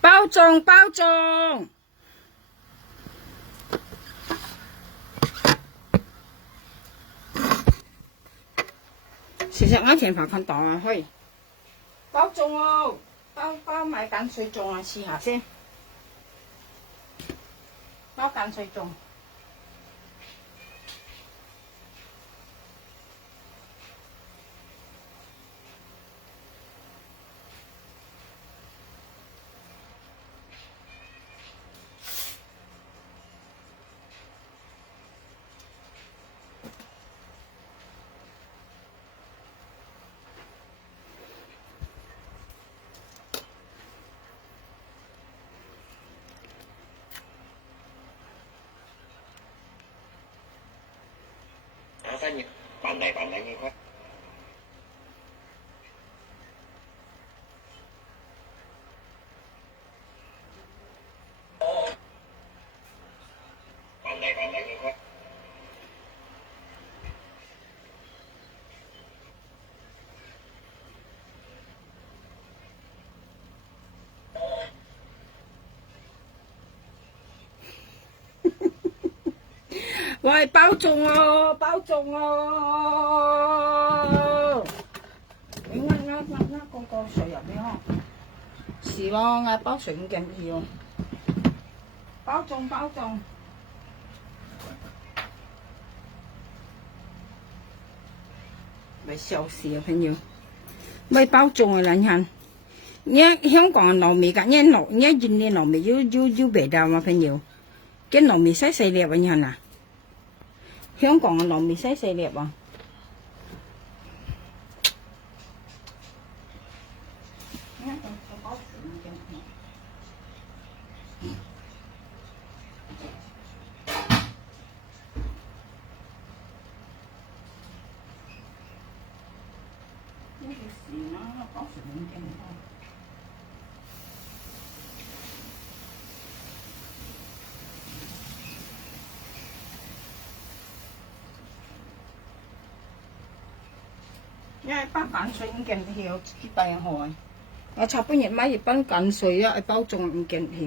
包粽包粽，其實啱前排看檔啊，可以包粽哦，包埋鹼水粽啊，試下先，包鹼水粽。Tất nhiên bạn này nghe quá bạn này nghe quá喂，包粽哦，包粽哦！你啱個水入邊呵？是咯，嗌包水咁勁要。包粽包粽。咪笑死啊，朋友！咪包粽啊，你看，香港糯米㗎，印尼糯米要味道嘛，朋友。cái糯米細細粒啊，你看啊！香港嘅糯米細細粒啊！因為包鹼水唔見條啲病害，我插半日買葉包鹼水啊，包粽唔見條，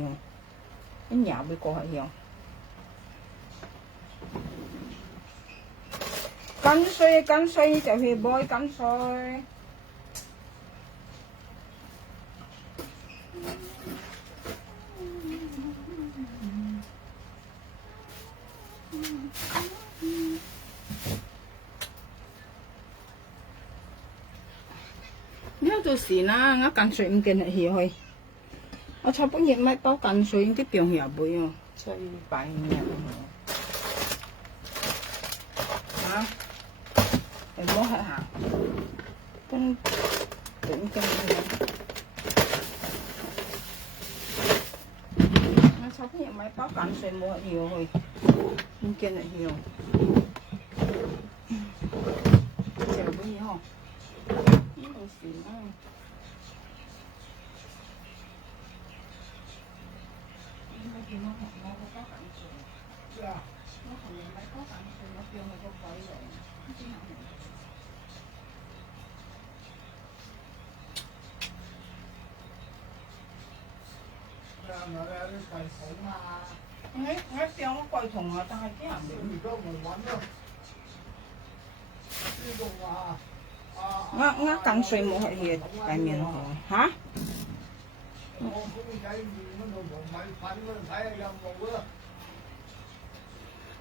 啲nhà會過係條。鹼水就係買鹼水。呢度時啦，我鹼水唔見得去，我插半日買包鹼水啲病入會哦，所以擺入嚇，你摸下下，跟我插半日買包鹼水摸去去，唔見得去哦，食唔會呵。是啦，你見我個包鹼水，我同你買包鹼水，我叫佢個鬼嚟，之後我叫我櫃桶啊，但係啲人我鹼水冇去擺面河嚇。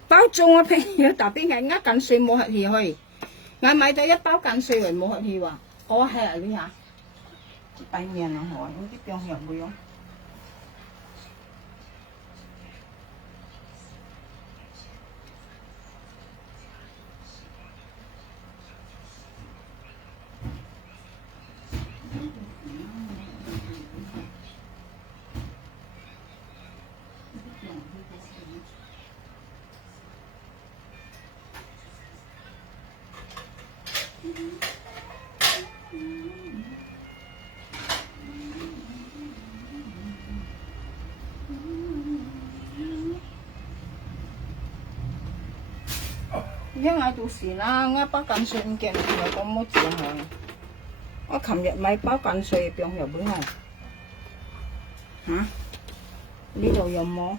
包粽啊，朋友特別係鹼水冇去去，我買咗一包鹼水嚟冇去話，我係啊你嚇，擺面啊河，有啲病入會用。因為到時啦，我包鹼水唔見有咁冇字係，我琴日買包鹼水病入會紅。嚇？呢度有冇？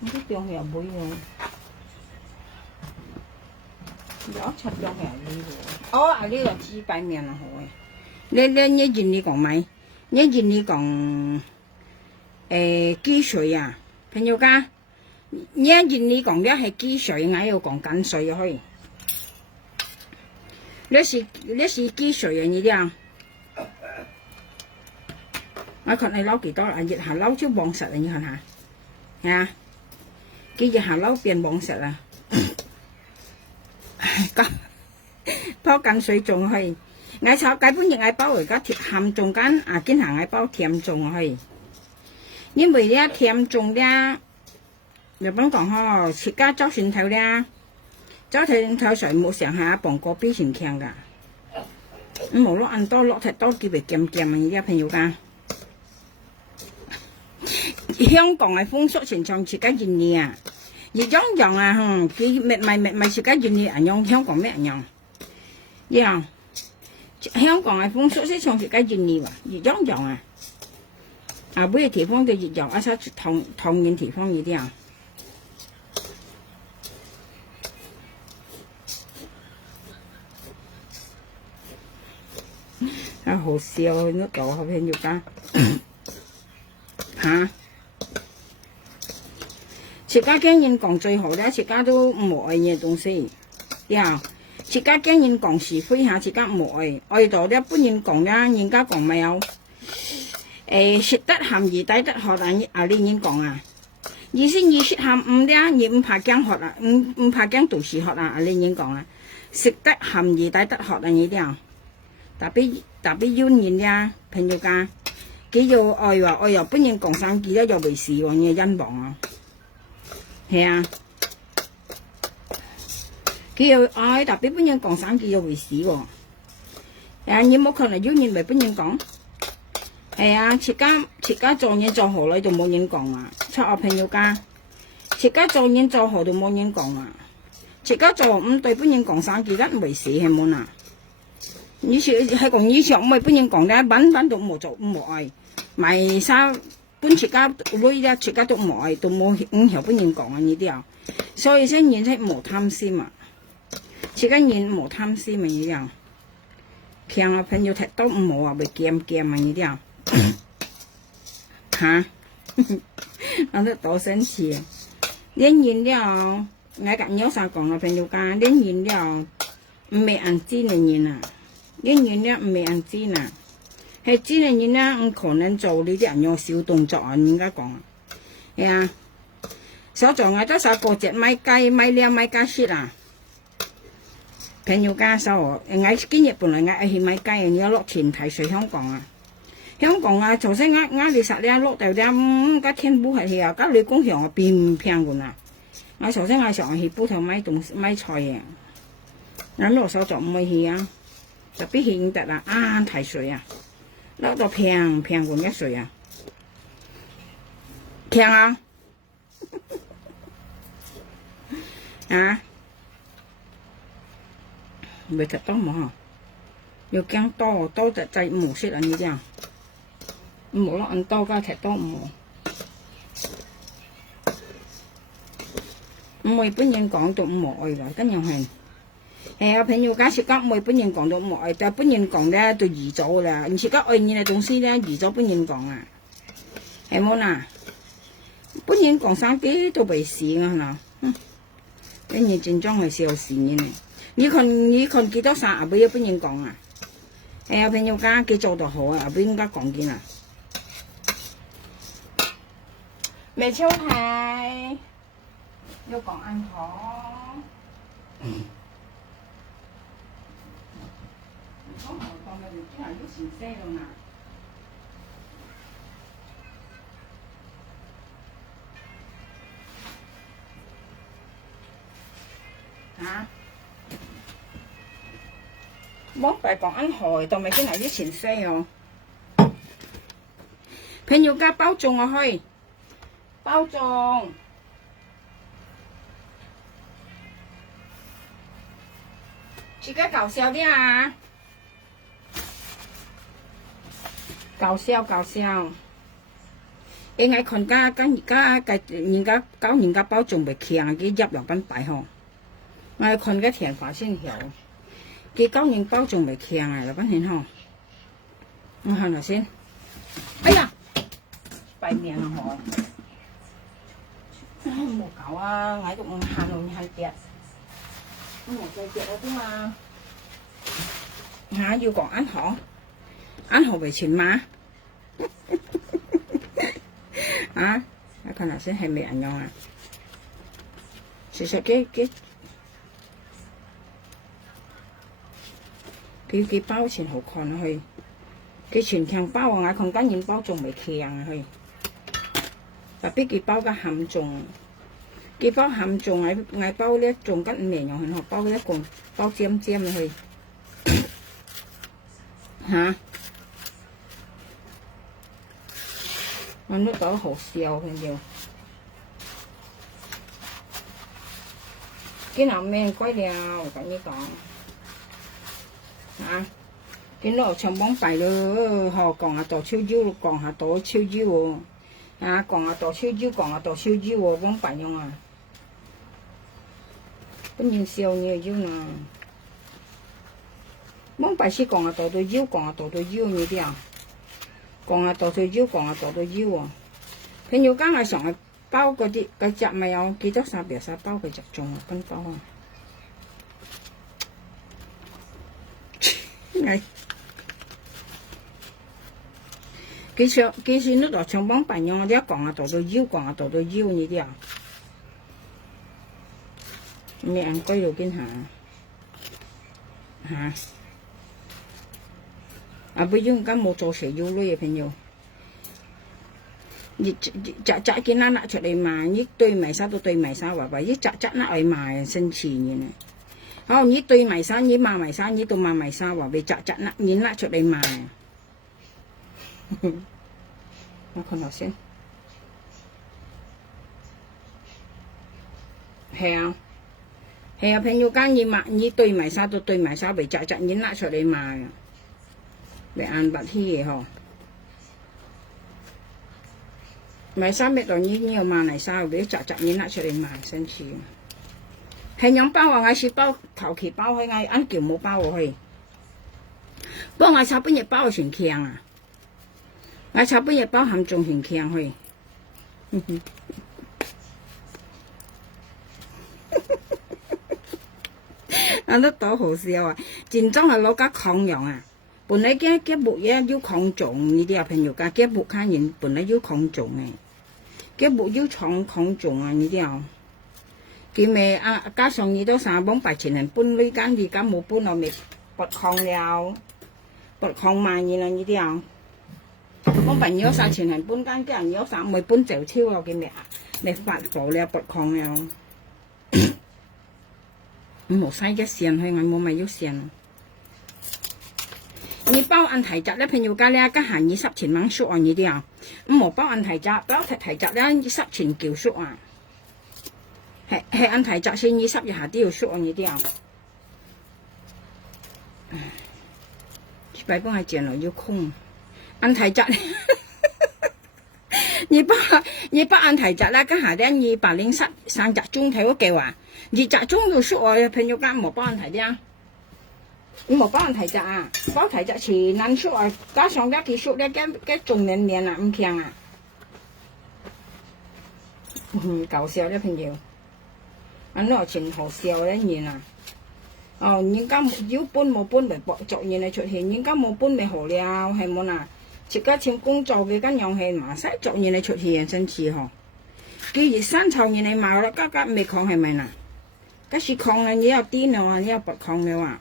呢張又冇喎。有七張係呢個。哦，啊呢個雞白面啊好誒。你見你講咪？你見你講雞水啊？朋友家，你見你講嘅係雞水，我要講緊水去。你是雞水啊？你啲啊？我看你撈幾多啦？熱下撈超磅實啊！你看下，啊，幾熱下撈變磅實啦。咁泡緊水仲去，我炒雞本熱我包而家甜鹹中間啊，見下我包甜中去，因為咧甜中咧，日本講嗬，切家抓蒜頭咧，抓蒜頭水冇上下磅個比先強噶，冇落按多落太多叫佢鹹鹹啊！而家朋友家。香港嘅風俗情況，自家原理啊，熱樣樣啊，佢咪自家原理人用香港咩人用？樣香港嘅風俗是從自家原理喎，熱樣樣啊，啊每個地方都熱樣，啊曬同樣地方呢啲啊，啊好笑啊！呢個好朋友家嚇。自家經驗講最好咧，自家都唔愛嘅東西，呀！自家經驗講是非下，自家唔愛到咧，本人講咧，人家講咪有，食得鹹魚抵得渴啊！你人講啊，意思你食鹹唔咧，你唔怕驚渴啊，唔怕驚肚臍渴啊！你人講啊，食得鹹魚抵得渴啊！呢啲啊，特別要人咧，朋友家，佢要愛話愛又本人講生意咧，又為事喎，你因望啊！係啊，佢又愛特別本人講生意又回事喎。你冇可能要人為本人講。係啊，自家做嘢做好你就冇人講啊。出我朋友家，自家做嘢做好就冇人講啊。自家做唔對本人講生意一回事係冇啊。以前係講以前唔係本人講咧，揾到冇做冇愛，賣衫。本自家女咧，自家都冇愛，都冇向本人講啊呢啲啊，所以先人係冇貪心啊，自家人冇貪心咪呢啲啊，強啊朋友睇都唔好啊，會驚啊呢啲啊，嚇，我都多生氣啊！練完了，我咁有啥講啊朋友家，練完了唔係按知練完啊，練完了唔係按知啊。係知人咧，唔可能做呢啲人用小動作啊！人家講啊，係啊，所做我都手過隻買雞買兩買雞雪啊，朋友家手我今日本來我去買雞，你要落錢提水香港啊，香港啊，頭先你實咧落到咧，家天補係啊，家你工場啊變平個啦，我頭先我上去鋪頭買菜嘅，我落手做唔去啊，特別顯得啦，啱提水啊！攞到平過一歲啊！平啊！啊！未食多冇？要驚多就滯冇識啊！呢啲啊，冇咯，按多加食多冇。唔會本人講到唔愛啦，跟住係。係啊，朋友家食家唔係本人講到唔愛，但係本人講咧就預咗啦。唔食家愛嘢嘅東西咧預咗本人講啊，係冇啦。本人講生啲都未事啊嗱，本人正裝係笑事嘅。你看幾多啥啊？俾本人講啊。係啊，朋友家佢做得好啊，俾人家講見啊。未超係要講安好。我冇講嘅，你今日都先寫咗啦。嚇？冇白講安害，同埋今日都先寫咗。朋友家包粽啊去，包粽。自己搞笑啲啊！搞笑搞笑。因為看家人家搞人家包仲未強，佢入落品擺嗬。我看個田法先曉，佢搞人包仲未強啊，落品先嗬。我看下先。哎呀，擺面啦嗬。冇搞啊，我都唔行路行跌。我再跌嗰啲嘛。嚇，要講啱好為全嘛。啊，我看下先係咩人用啊？其實佢包錢好看去，佢全強包啊！我看間然包仲未強啊去，特別佢包個鹹粽，佢包鹹粽我包咧仲跟咩用去？包一個包尖尖去，嚇！我都覺得好笑朋友，見到咩貴了，我跟你講，啊，見到長幫擺咯，嗬，講下多超腰，講下多超腰喎，啊，講下多超腰，講下多超腰喎，幫擺用啊，本人笑你腰呢，幫擺是講下多到腰，講下多到腰你啲啊。講下多到腰，講下多到腰喎。朋友間我上去包嗰啲嗰隻咪有幾多沙別沙包佢就中跟包啊！幾時都落長幫辦用，我哋一講下多到腰，講下多到腰呢啲啊！你按歸度見下嚇。啊！不用咁冇做蛇腰咯，朋友。你扎見拿出嚟賣，你對埋晒都對埋晒，話你扎拿嚟賣生錢嘅呢。好，你對埋晒，你賣埋晒，你都賣埋晒，話你扎拿你拿出嚟賣。我看下先。係啊，係啊，朋友間你對埋晒都對埋晒，為扎你拿出嚟賣。嚟按白啲嘢嗬，賣衫咩度你要賣嚟衫，俾扎你拿出嚟賣先似。係樣包啊，我是包求其包去，我按叫冇包去。不過我炒半日包全強啊，我炒半日包含仲全強去。我都多好笑啊！戰爭係攞家抗洋啊！本來嘅木嘢要抗重呢啲啊，朋友家嘅木卡人本來要抗重嘅，嘅木要抗重啊呢啲啊，佢咪啊加上呢都三幫白前人搬呢間，而家冇搬落咪拔抗了，拔抗慢嘢啦呢啲啊，幫朋友晒前人搬間，嘅人有三咪搬就超咯嘅咩啊，咪發火了拔抗了，冇嘥嘅線去，我冇咪要線。你包按提雜咧，朋友家咧，家下你濕錢蚊縮啊呢啲啊，咁冇包按提雜，包提雜咧濕錢叫縮啊，係按提雜先你濕一下都要縮啊呢啲啊，擺幫係轉落要空，按提雜你包按提雜啦，家下咧203集中睇嗰句話，2集中要縮啊，朋友家冇包按提啲。你冇包人提雜啊，包提雜前難縮啊，加上一結縮咧，嘅仲綿綿啊，唔強啊，搞笑咧朋友，安攞錢好笑咧嘢啊，哦，人家要搬冇搬咪搏作嘢嚟出現，人家冇搬咪好了，係冇嗱，自家請工作嘅跟樣係馬使作嘢嚟出現真似嗬，既然生臭嘢嚟賣啦，家未抗係咪嗱？假使抗啊，你又癲啦，你又不抗了啊？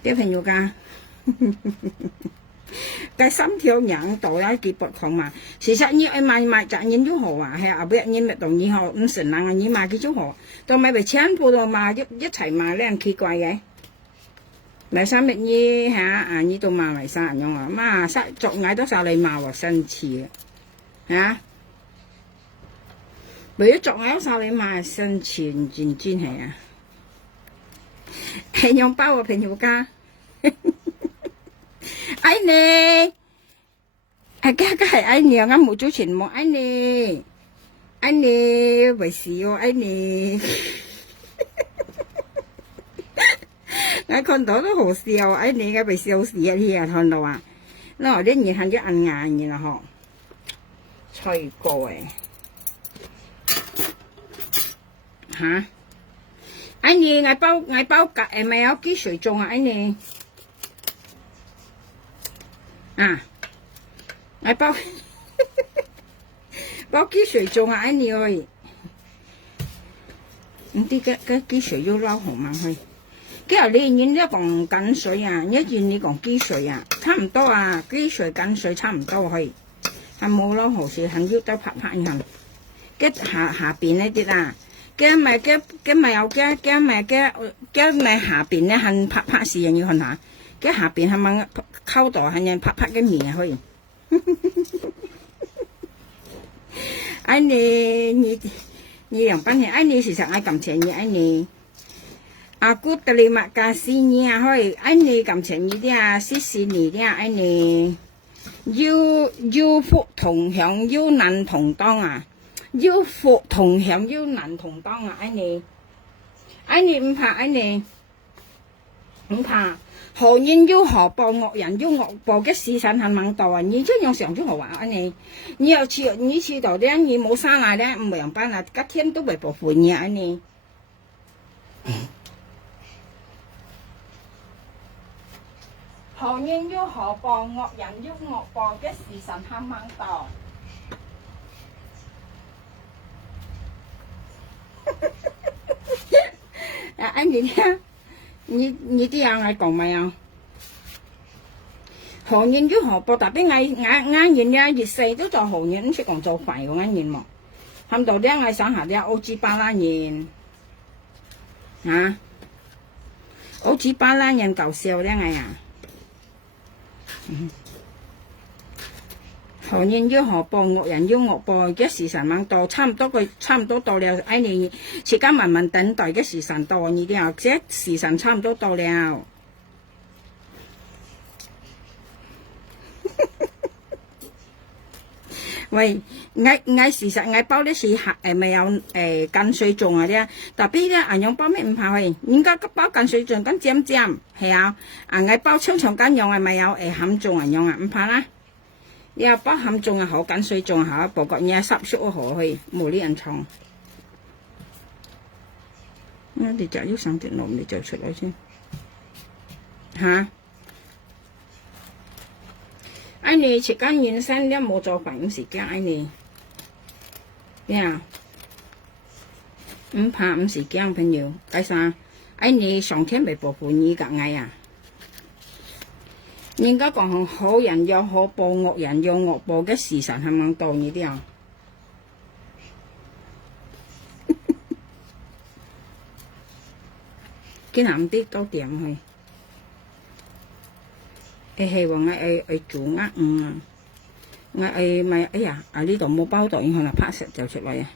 啲朋友家，計3條人度啦，幾百項嘛。事實你愛買雜嘢都好啊，係啊，不你咪同你好唔順啊，你買幾種好，到咪全部都買一齊買咧，奇怪嘅。買衫乜嘢嚇啊？你都買埋晒樣啊，媽曬作嗌都晒你買喎，新似啊！為咗作嗌都晒你買新似，真係啊！係樣包啊，朋友家。哎你係家係愛你啊！我冇做全部愛你，愛你為事哦，愛你。我看到都好笑，愛你嘅被笑死啊！你啊看到啊，嗱啲人行咗硬硬嘅啦嗬，吹過誒嚇。愛你我包格誒咪有幾水種啊？愛你啊！我包包幾水種啊？愛你ơi，唔知個幾水要撈紅嘛去？今日你呢講緊水啊，一見你講幾水啊，差唔多啊，幾水緊水差唔多去，係冇撈好事，係要得拍拍人。嘅下邊呢啲啊，嘅咪有嘅咪下邊呢係拍拍事人要看下，嘅下邊係咪溝度係人拍拍嘅面去？愛你兩班人愛你時實愛感情你愛你。Aku terima kasihnya hoi, ini cảm ơn dia, xí你dia ini, yêu phúc同享，yêu難同當啊，yêu phúc同享，yêu難同當啊，ini唔怕ini，唔怕，何人要何報，惡人要惡報嘅時辰係猛到啊！你這樣想就好啊，ini，你要去到咧，你冇生來咧，唔明白啦，隔天都會報復你啊，ini。何人要何報，惡人要惡報嘅時辰係猛到。啊，你啲人係講咩啊？何人要何報，特別嗌人呀，越細都做何人，唔識講做廢個嗌人喎。冚到啲嗌想下啲歐紙巴拉人，啊，歐紙巴拉人搞笑啲嗌啊！何人要何報，惡人要惡報嘅時辰猛到，差唔多到了，哎你時間慢慢等待嘅時辰到，你啲即時辰差唔多到了。喂，我事實我包啲是咪有近水種啊啲，特別咧銀樣包咩唔怕去，應該包近水種跟尖尖係啊，我包長長間樣係咪有冚種銀樣啊？唔怕啦，你又包冚種啊好，近水種好，不過你濕縮好去，冇呢人創。你就要上電腦，你就出來先嚇。愛你時間原生你冇做飯咁時間愛你，呀，唔怕唔時間朋友，解啥？愛你上天未報復你㗎愛啊！人家講好人有好報，惡人有惡報嘅時辰係咪到你啲啊？今日唔知到點去？希望我做啊，我咪哎呀，呢度冇包袋，然後拍實就出嚟啊！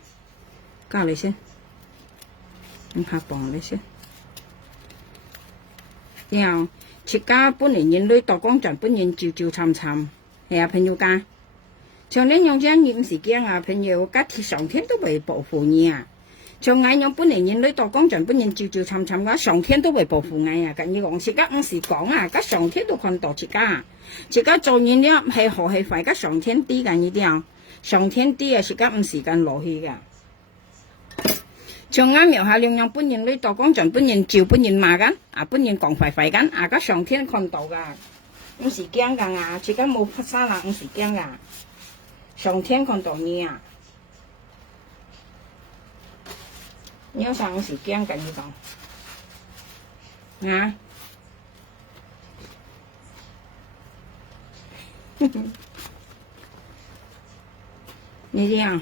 加你先，唔怕幫你先。然後切家本年人女度光盡，本年照參，係啊朋友家。像呢樣這樣時間啊，朋友家鐵上天都會報復你啊！像我樣本年人女度光盡，本年照參，嘅上天都會報復我啊！咁你講自家唔是講啊，咁上天都看到自家做人了係何係快，咁上天啲嘅呢啲啊，上天啲啊，自家唔是咁落去嘅。像我描下兩樣本年女度光盡，本年照，本年罵緊，啊本年講快緊，啊咁上天看到㗎，唔是驚㗎啊，自家冇發生啦，唔是驚㗎，上天看到你啊！你有啥時間跟你講啊？你這樣，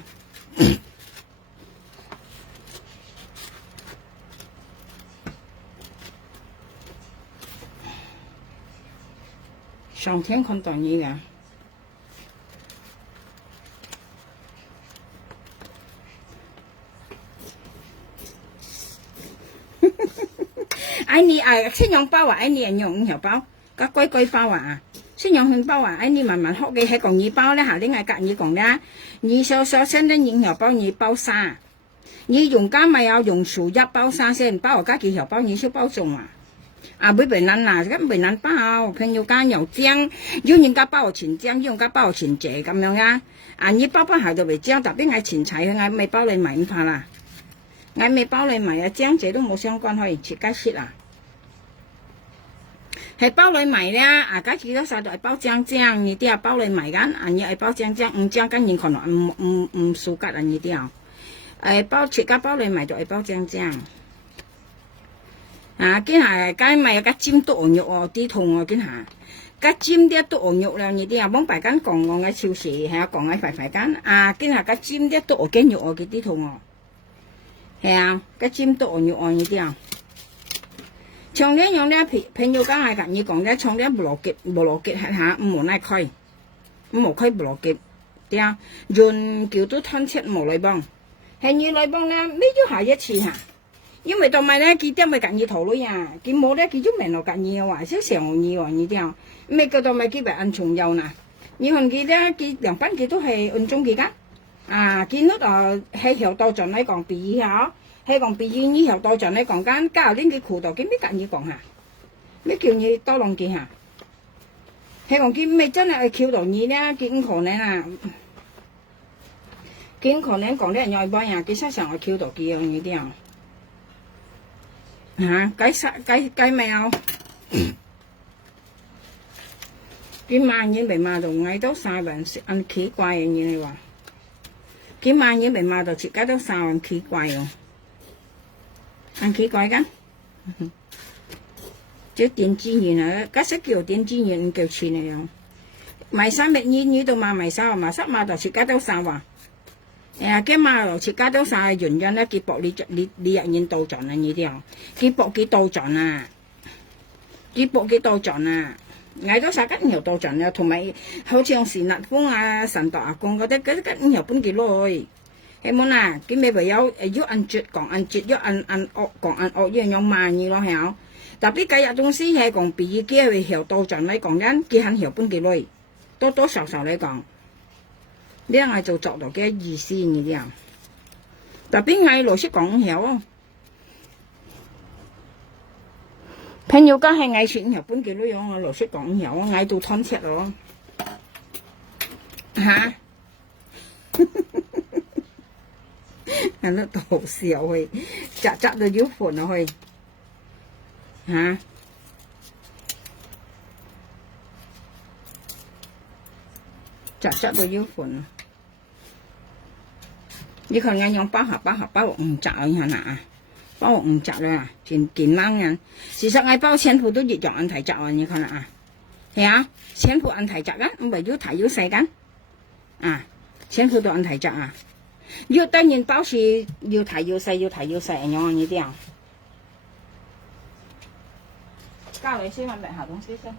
上天看到你㗎。愛你啊，千樣包啊，愛你用5條包，加龜包啊，信用紅包啊，哎，你慢慢學嘅係講二包咧嚇，你係隔二講咧，你小小聲的銀荷包你包三，你用家咪要用數一包三先，包我家幾荷包你先包中啊，啊每bệnh人啊，咁bệnh人包，朋友間又精，要人家包錢精，要人家包錢謝咁樣啊，啊你包下就未精，特別嗌錢齊，嗌未包你買唔怕啦，嗌未包你買啊，精謝都冇相關可以切解切啊。係包你買咧，啊家幾多晒都係包正正，呢啲啊包你買緊，啊你係包正正，唔正緊然可能唔數格啊呢啲啊，誒包切家包你買就係包正正，啊見下家咪有家尖篤牛肉哦，啲痛哦見下，家尖啲篤牛肉啦呢啲啊，幫大間講我喺超市係啊講喺快間，啊見下家尖啲篤雞肉哦，佢啲痛哦，係啊家尖篤牛肉哦呢啲啊。從呢樣咧，朋友講係咁樣講咧，從呢無邏輯係嚇，唔無奈開，唔無開無邏輯，對啊，人叫都吞切無來幫，係你來幫咧，咩都下一次嚇，因為同埋咧，佢啲咪咁樣頭女啊，佢冇咧，佢都明落咁樣話，少成嘢喎呢啲啊，咩叫做咪佢咪按重油嗱，你看佢咧，佢兩班佢都係按中幾間，啊，佢嗰度係條道盡嚟講比嚇。係講別院以後到陣你講緊教練嘅褲度，佢咩隔意講下？咩叫你多兩件下？係講佢咩真係翹到你咧？佢可能啊，佢可能講啲人愛幫人，佢實上係翹到幾樣嘢啲啊嚇，計咩啊？佢萬嘢未買到，嗌到3萬，咁奇怪嘅嘢你話？佢萬嘢未買到，設計到3萬奇怪喎。很奇怪㗎，叫電子元啊，嗰時叫電子元唔叫錢嚟樣，買300你都買3萬，3萬就設計到3萬，佢買就設計到3原因咧，佢博你入面倒賺啊呢啲啊，佢博幾倒賺啊，佢博幾倒賺啊，嗌到3間又倒賺啊，同埋好似用時立峰啊、神道阿公嗰啲間又搬幾耐。係冇啦，佢咪唯有要按絕講按絕，要按惡講按惡，要用慢嘢咯係。特別今日總是係講比佢係條道盡嚟講緊，佢肯條搬幾耐，多多少少嚟講，呢係做作到嘅意思呢啲啊。特別嗌老師講條，朋友家係嗌錢條搬幾耐樣，老師講條，嗌到吞切咯，嚇。人都好笑去，扎到腰款落去，嚇，扎到腰款啊！你看人用包5扎啊，你看啊，包5扎啦，健冷人。事實嗌包前鋪都熱用按題扎啊，你看啊，係啊，前鋪按題扎啊，唔係要大要細緊，啊，前鋪都按題扎啊。要當然包是要大要細樣呢啲啊。教你先揾下東西先。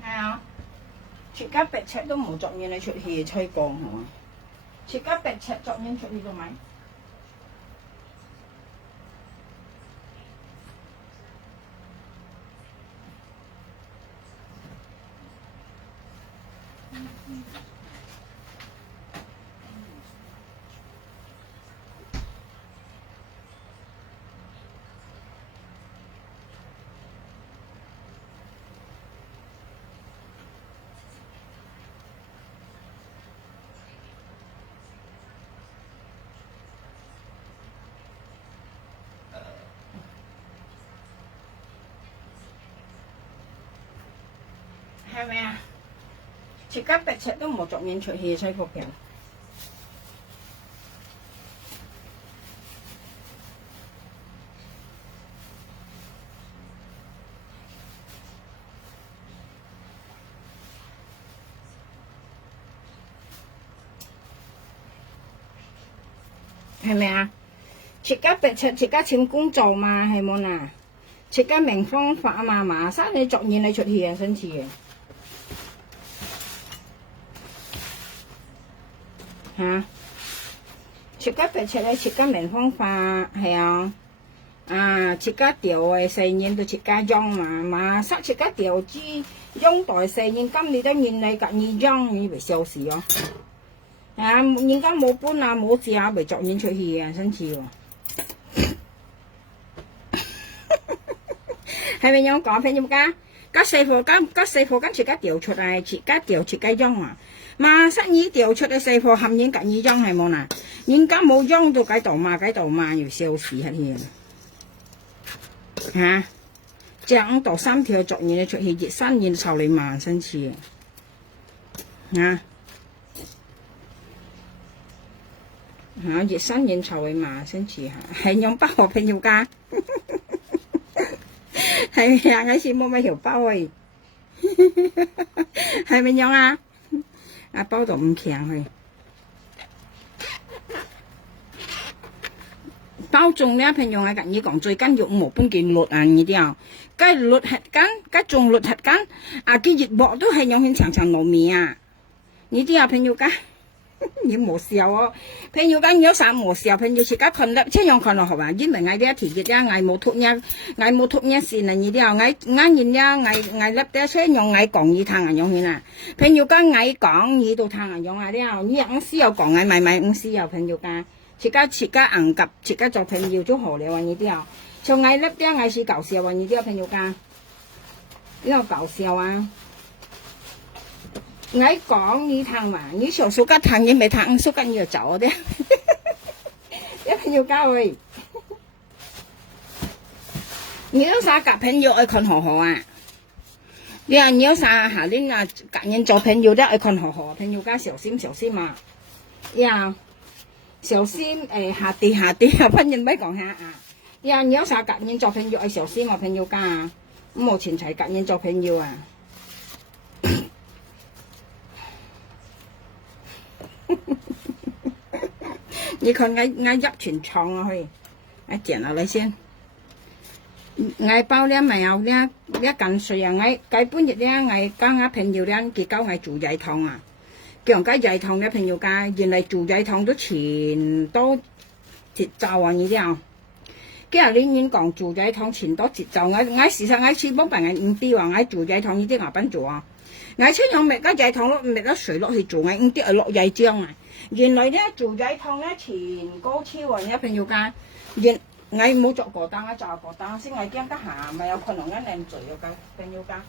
係啊，全家白尺都冇作嘢你出去吹光係嘛？切家白尺作嘢出去做咪？係咪啊？切家白尺都冇作嘢出去吹服人。係咪啊？切家白尺，切家請工做嘛，係冇嗱？切家明方法啊嘛，馬生你作嘢你出去啊，新次嘅。嚇，切個白切咧，切個棉方法係啊，切個條嘅細年都切個樣嘛，塞切個條子樣代細年，咁你都年嚟隔二樣，你咪笑死哦！人家冇搬啊，冇字啊，咪作年出去啊，生氣喎。係咪樣講朋友家？嗰四貨跟切個條出嚟，切個條切個樣啊！mà sắc nhí điều cho cái xe phò hầm những cái nhí rong hay mò nè những cái màu rong tôi cái đầu mà nhiều siêu xì hết hiền hả chẳng tổ 3條作業出去熱身熱臭你慢身次啊嚇熱身熱臭你慢身次係用包學朋友家係啊！我先冇乜條包喎，係咪樣啊？啊包到唔強去，包中呢朋友啊，近呢講最緊要冇半件律啊，呢啲啊，cái luật hạt cắn cái trùng luật hạt cắn cái dịch bộ都係用喺長糯米啊，呢啲啊朋友家。你冇笑哦，朋友講有啥冇笑，朋友自家看得這樣看落好吧？因為我啲體質呀，我冇突呢線啊，呢啲啊，我人呀，我粒啲車用我講呢趟啊用去啦。朋友講我講呢度趟啊用啊啲啊，呢樣私有講我買私有朋友講，自家硬夾，自家做朋友都好了啊呢啲啊，就我粒啲我是搞笑啊呢啲啊朋友講，呢個搞笑啊。我講你睇嘛，你上數吉睇你未睇，數吉你就走啲，一定要教佢。你有啥夾朋友愛看好好啊？你話你有啥下年啊夾人做朋友都愛看好好，朋友家小心啊！呀，小心下跌啊！朋友咪講下啊！呀，你有啥夾人做朋友愛小心啊！朋友家啊，冇錢財夾人做朋友啊！你看我入全廠啊去，我剪落嚟先。我包咧咪有咧一近歲啊！我計半日咧，我教我朋友咧，佢教我做仔湯啊。叫人家仔湯咧，朋友家原來做仔湯都全多節奏啊！呢啲啊，今日你講做仔湯全多節奏，我事實我全部病人唔啲話，我做仔湯呢啲牙賓做啊。我出用咪個仔湯落咪得水落去做，我唔啲係落仔漿啊。原來咧做仔湯咧全高超啊！一朋友家我冇作過單，我做過單先，我驚得閒咪有可能一靚嘴個朋友家。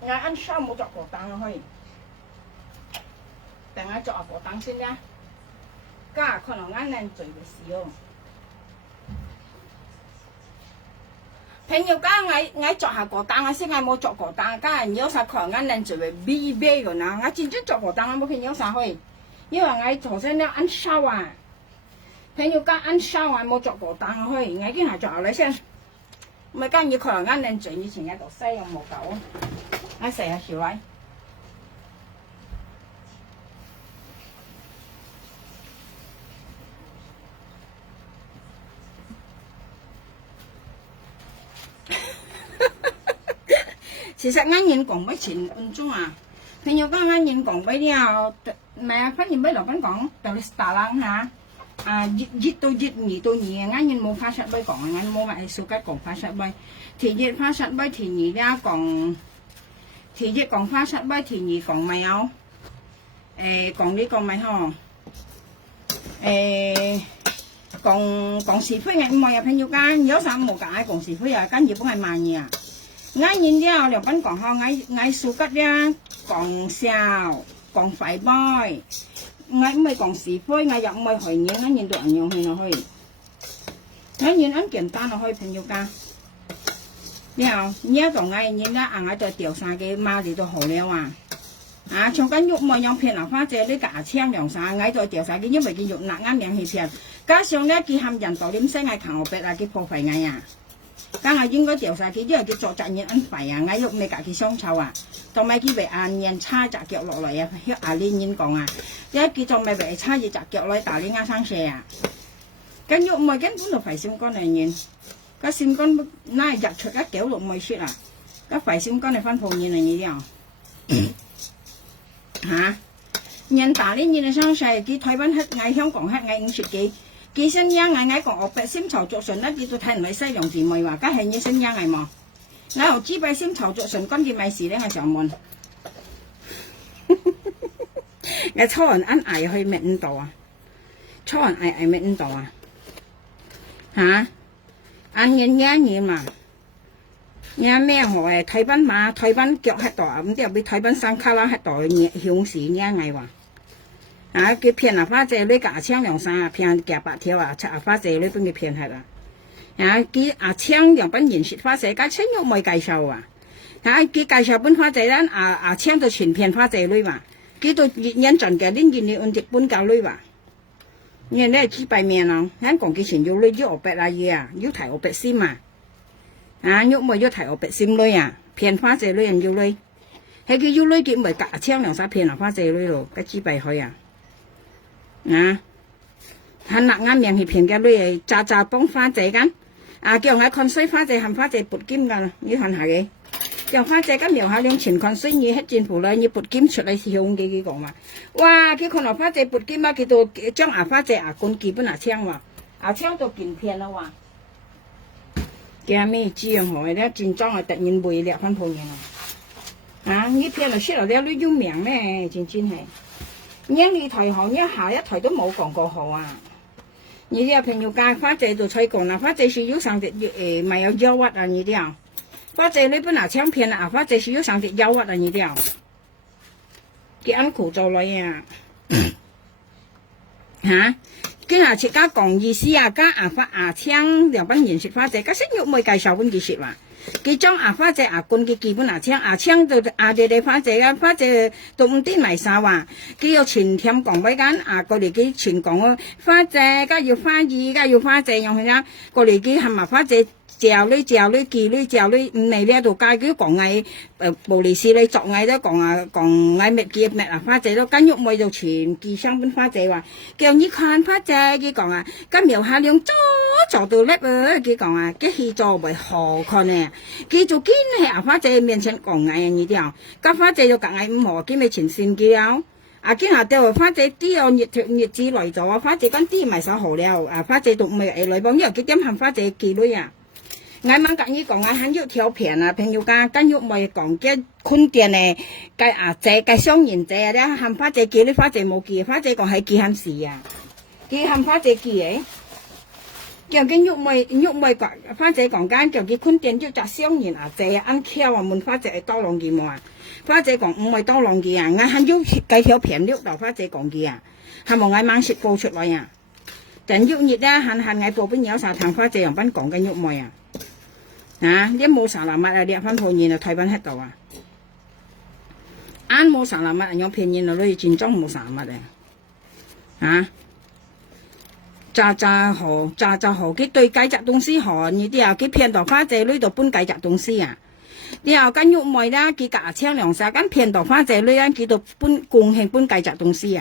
我按收冇作過單可以，等我作過單先啦。家可能一靚嘴嘅事哦。朋友家我作下過單，我先我冇作過單，家人有啥可能一靚嘴嘅 B 個嗱，我真正作過單，我冇朋友啥去。因為我頭先咧按收啊，朋友家按收啊冇作過單去，我已經係作下你先，咪跟住可能啱靚嘴以前喺度西又冇夠，我食下小位。其實啱人講俾前半鐘啊，朋友家啱人講俾啲啊。mẹ phát hiện bây giờ vẫn còn từ start lang hả dịch tôi dịch nhị tôi nhị ngay nhìn một phát sát bay còn ngay một vài số cách còn phát sát bay thì dịch phát sát bay thì nhị ra còn thì dịch còn phát sát bay thì nhị còn mày không còn đi còn mày không còn xì phơi ngày mày phải nhiều cái nhớ sao một cái còn xì phơi cái gì cũng ngày mà nhỉ ngay nhìn ra là vẫn còn ho ngay số cách ra còn sao còn phải bơi ngay mới còn xì phơi ngay dặm mới hỏi nhớ ngay nhìn đoạn nhiều thì nó hơi ngay nhìn ăn kiểm tra nó hơi phần nhiều ca nhau nhớ còn ngay nhìn ra ngay cho tiểu sang cái ma gì tôi hỏi leo trong cái nhục mà nhóm phiền là phát chế lấy cả chiang dòng sang ngay cho tiểu sang cái như vậy cái nhục nặng ăn miệng thì phiền cá xong đấy khi hầm dần tàu đếm xe ngay thẳng ở bên là cái phô phải ngay cái ngày應該調曬佢，因為佢作責任ăn phải ngay喐你隔佢雙臭同埋佢被按人叉隻腳落嚟向阿蓮演講因為佢仲未被叉住隻腳落打你啱生蛇咁喐咪根本就phải心肝嚟演，個心肝拉入出一腳落咪雪個phải心肝嚟分鋪演嚟呢啲人大呢人上世，佢台灣黑嗌香港黑嗌50幾，佢新疆嗌講我白心炒作順啦，佢都睇唔係西洋字妹話，梗係你新疆嗌嘛。我學知白心炒作順，跟住咪事咧，我上門。我初人ăn ai去咩度啊？初人ai咩度啊？嚇？ăn nhân giá nhiều mà. Nhà mẹ hỏi Thái Văn mà Thái Văn kiểu hết đỏ, không biết Thái Văn sang khá là hết đỏ hiếu sĩ nhà ngày mà. Cái phiền là phát chế lấy cả chiang两三phiền kẹp bạc thiếu phát chế lấy bên cái phiền hết à. Cái chiang两bên饮食发chế cái chiang又冇介紹啊。cái介紹本發chế單chiang 就全片發chế lấy mà. Cái tôi nhân trần cái đến gì ôn dịch本教lấy mà. Nhưng này chỉ bài miệng nào, hắn còn cái chuyện vô lấy vô bẹt là gì à, vô thải bẹt sim mà. Nhúc mà vô thải bẹt sim lấy à, phiền phát chế lấy anh vô lấy. Hay cái vô lấy cái mới cả chiang两三phiền là phát chế lấy rồi, cái chỉ bài thôi à. Hắn nặng ngắm miệng thì phiền cái lấy cha bông phát chế gan. Kiểu ngay con suy phát chế hàm phát chế bột kim gan, như hắn hả cái. Kiểu phát chế cái miệng hai lượng chuyển con suy như hết trên phủ lại như bột kim出嚟sử dụng cái講mà. Wow, cái con nào phát chế bột kim mà cái đồ trong phát chế con kỳ bên chiang mà. Chiang đồ kinh phiền là wow. Cái mấy chị hỏi đó chính trong là tự nhiên bùi lẹ phân phối này. Như phiền là xí là đeo lấy dùng miệng này chính hay. Nhưng đi thời họ nhớ hạ nhất thời都冇講過好啊。你啲朋友間發仔就吹講啦，發仔是要上啲咪有憂鬱啊你啲啊，發仔你本來唱片啊，發仔是要上啲憂鬱啊你啲啊，佢安苦做嚟啊，嚇，佢下設家講意思啊，家發唱兩班認識發仔，家先要咪介紹本佢説話。佢將發仔棍嘅基本槍就哋發仔都唔知埋晒話，佢要全天講俾間過嚟佢全講啊，發仔家要花兒家要花仔用佢啊，過嚟佢係咪發仔嚼呢記呢唔嚟呢度街佢講嗌無理事你作嗌都講嗌咩記咩發仔都跟喐咪就全記上本發仔話，叫你看發仔佢講今苗下兩做到叻佢講cái戲做為好看呢，佢就堅係發仔面前講嗌呢啲啊，咁發仔就講嗌唔好，佢咪前線嘅啊，堅下掉發仔啲有熱子嚟咗，發仔跟啲咪手好了，發仔都唔係嚟幫，因為佢點行發仔記女啊。我猛講呢講很要條片啊，朋友家跟喐咪講嘅坤店呢，計雙人者咧，含花姐記你花姐冇記，花姐講係記含事啊，記含花姐記誒，叫跟喐咪講花姐講間叫佢坤店要摘雙人姐按橋問花姐係多浪記冇啊，花姐講唔係多浪記我很要計條片喐到花姐講記係冇我猛食報出來啊，陣喐熱咧，恨我報邊有啥談花姐用班講緊喐咪你冇啥物你分配現台灣喺度啱冇啥物用片現你戰爭冇啥物炸河佢對解雜東西河呢啲佢騙到花姐呢度搬解雜東西你又跟喐妹啦佢架車兩曬跟騙到花姐呢佢度搬貢獻搬解雜東西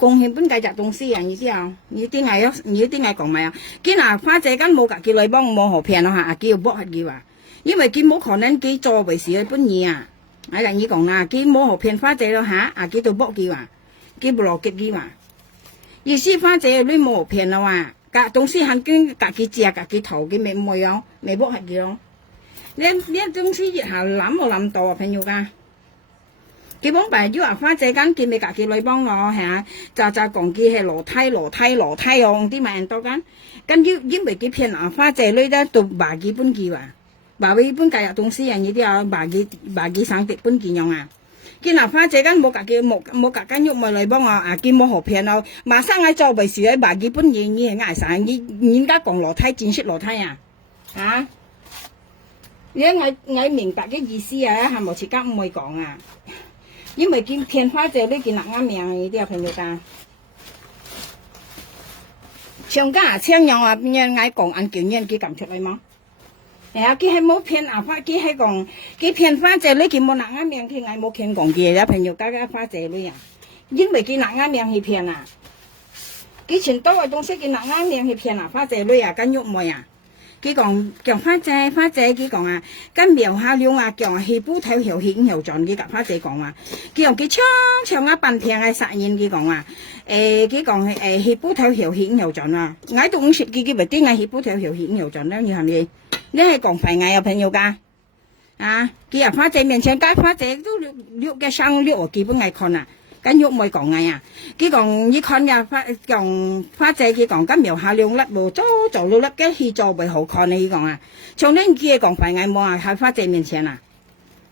貢獻搬解雜東西你知啊？你啲係講咪佢嗱花姐跟冇佢嚟幫冇河騙咯佢要搏係佢話，因為佢冇可能佢做為事去搬嘢人哋講佢冇河騙花姐咯佢度搏佢話，佢冇落結佢話，意思花姐你冇河騙咯架東西肯跟架佢借架佢頭佢咪唔會咪搏係佢咯，呢東西一下諗冇諗到朋友㗎。佢幫白要花姐間佢咪隔佢女幫我就講佢係樓梯啲咪人多間，跟住因為佢騙花姐女咧到白佢搬佢話，白佢搬介入東西人呢啲白佢省碟搬佢用佢嗱花姐間冇隔間喐咪嚟幫我佢冇河騙咯，馬上喺做為事喺白佢搬嘢你係嗌晒，你而家講樓梯正式樓梯你我明白嘅意思係冇時間唔會講因為見騙花姐呢件啱命呢啲朋友㗎，上家請用邊嗌講按叫人佢撳出嚟嗎？佢係冇騙花，佢係講佢騙花姐呢件冇啱命，佢嗌冇騙講嘅朋友家花姐呢因為佢啱命去騙佢前多嘅東西佢啱命去騙花姐呢跟喐妹佢講花姐，佢講啊，跟苗下兩啊講啊，氣補頭條顯後盡，佢甲花姐講啊，佢講佢長啊半天嘅實驗，佢講啊，佢講氣補頭條顯後盡啊，我都唔識佢咪啲嗌氣補頭條顯後盡啦，你係咪？你係講廢藝啊朋友㗎？啊，佢啊花姐面前街花姐都六嘅生六基本藝看啊。跟喐妹講藝啊，佢講你看呀花姐佢講跟苗下兩粒無做六粒嘅戲做為好看你講啊，從恁佢講快藝冇啊喺花姐面前啊，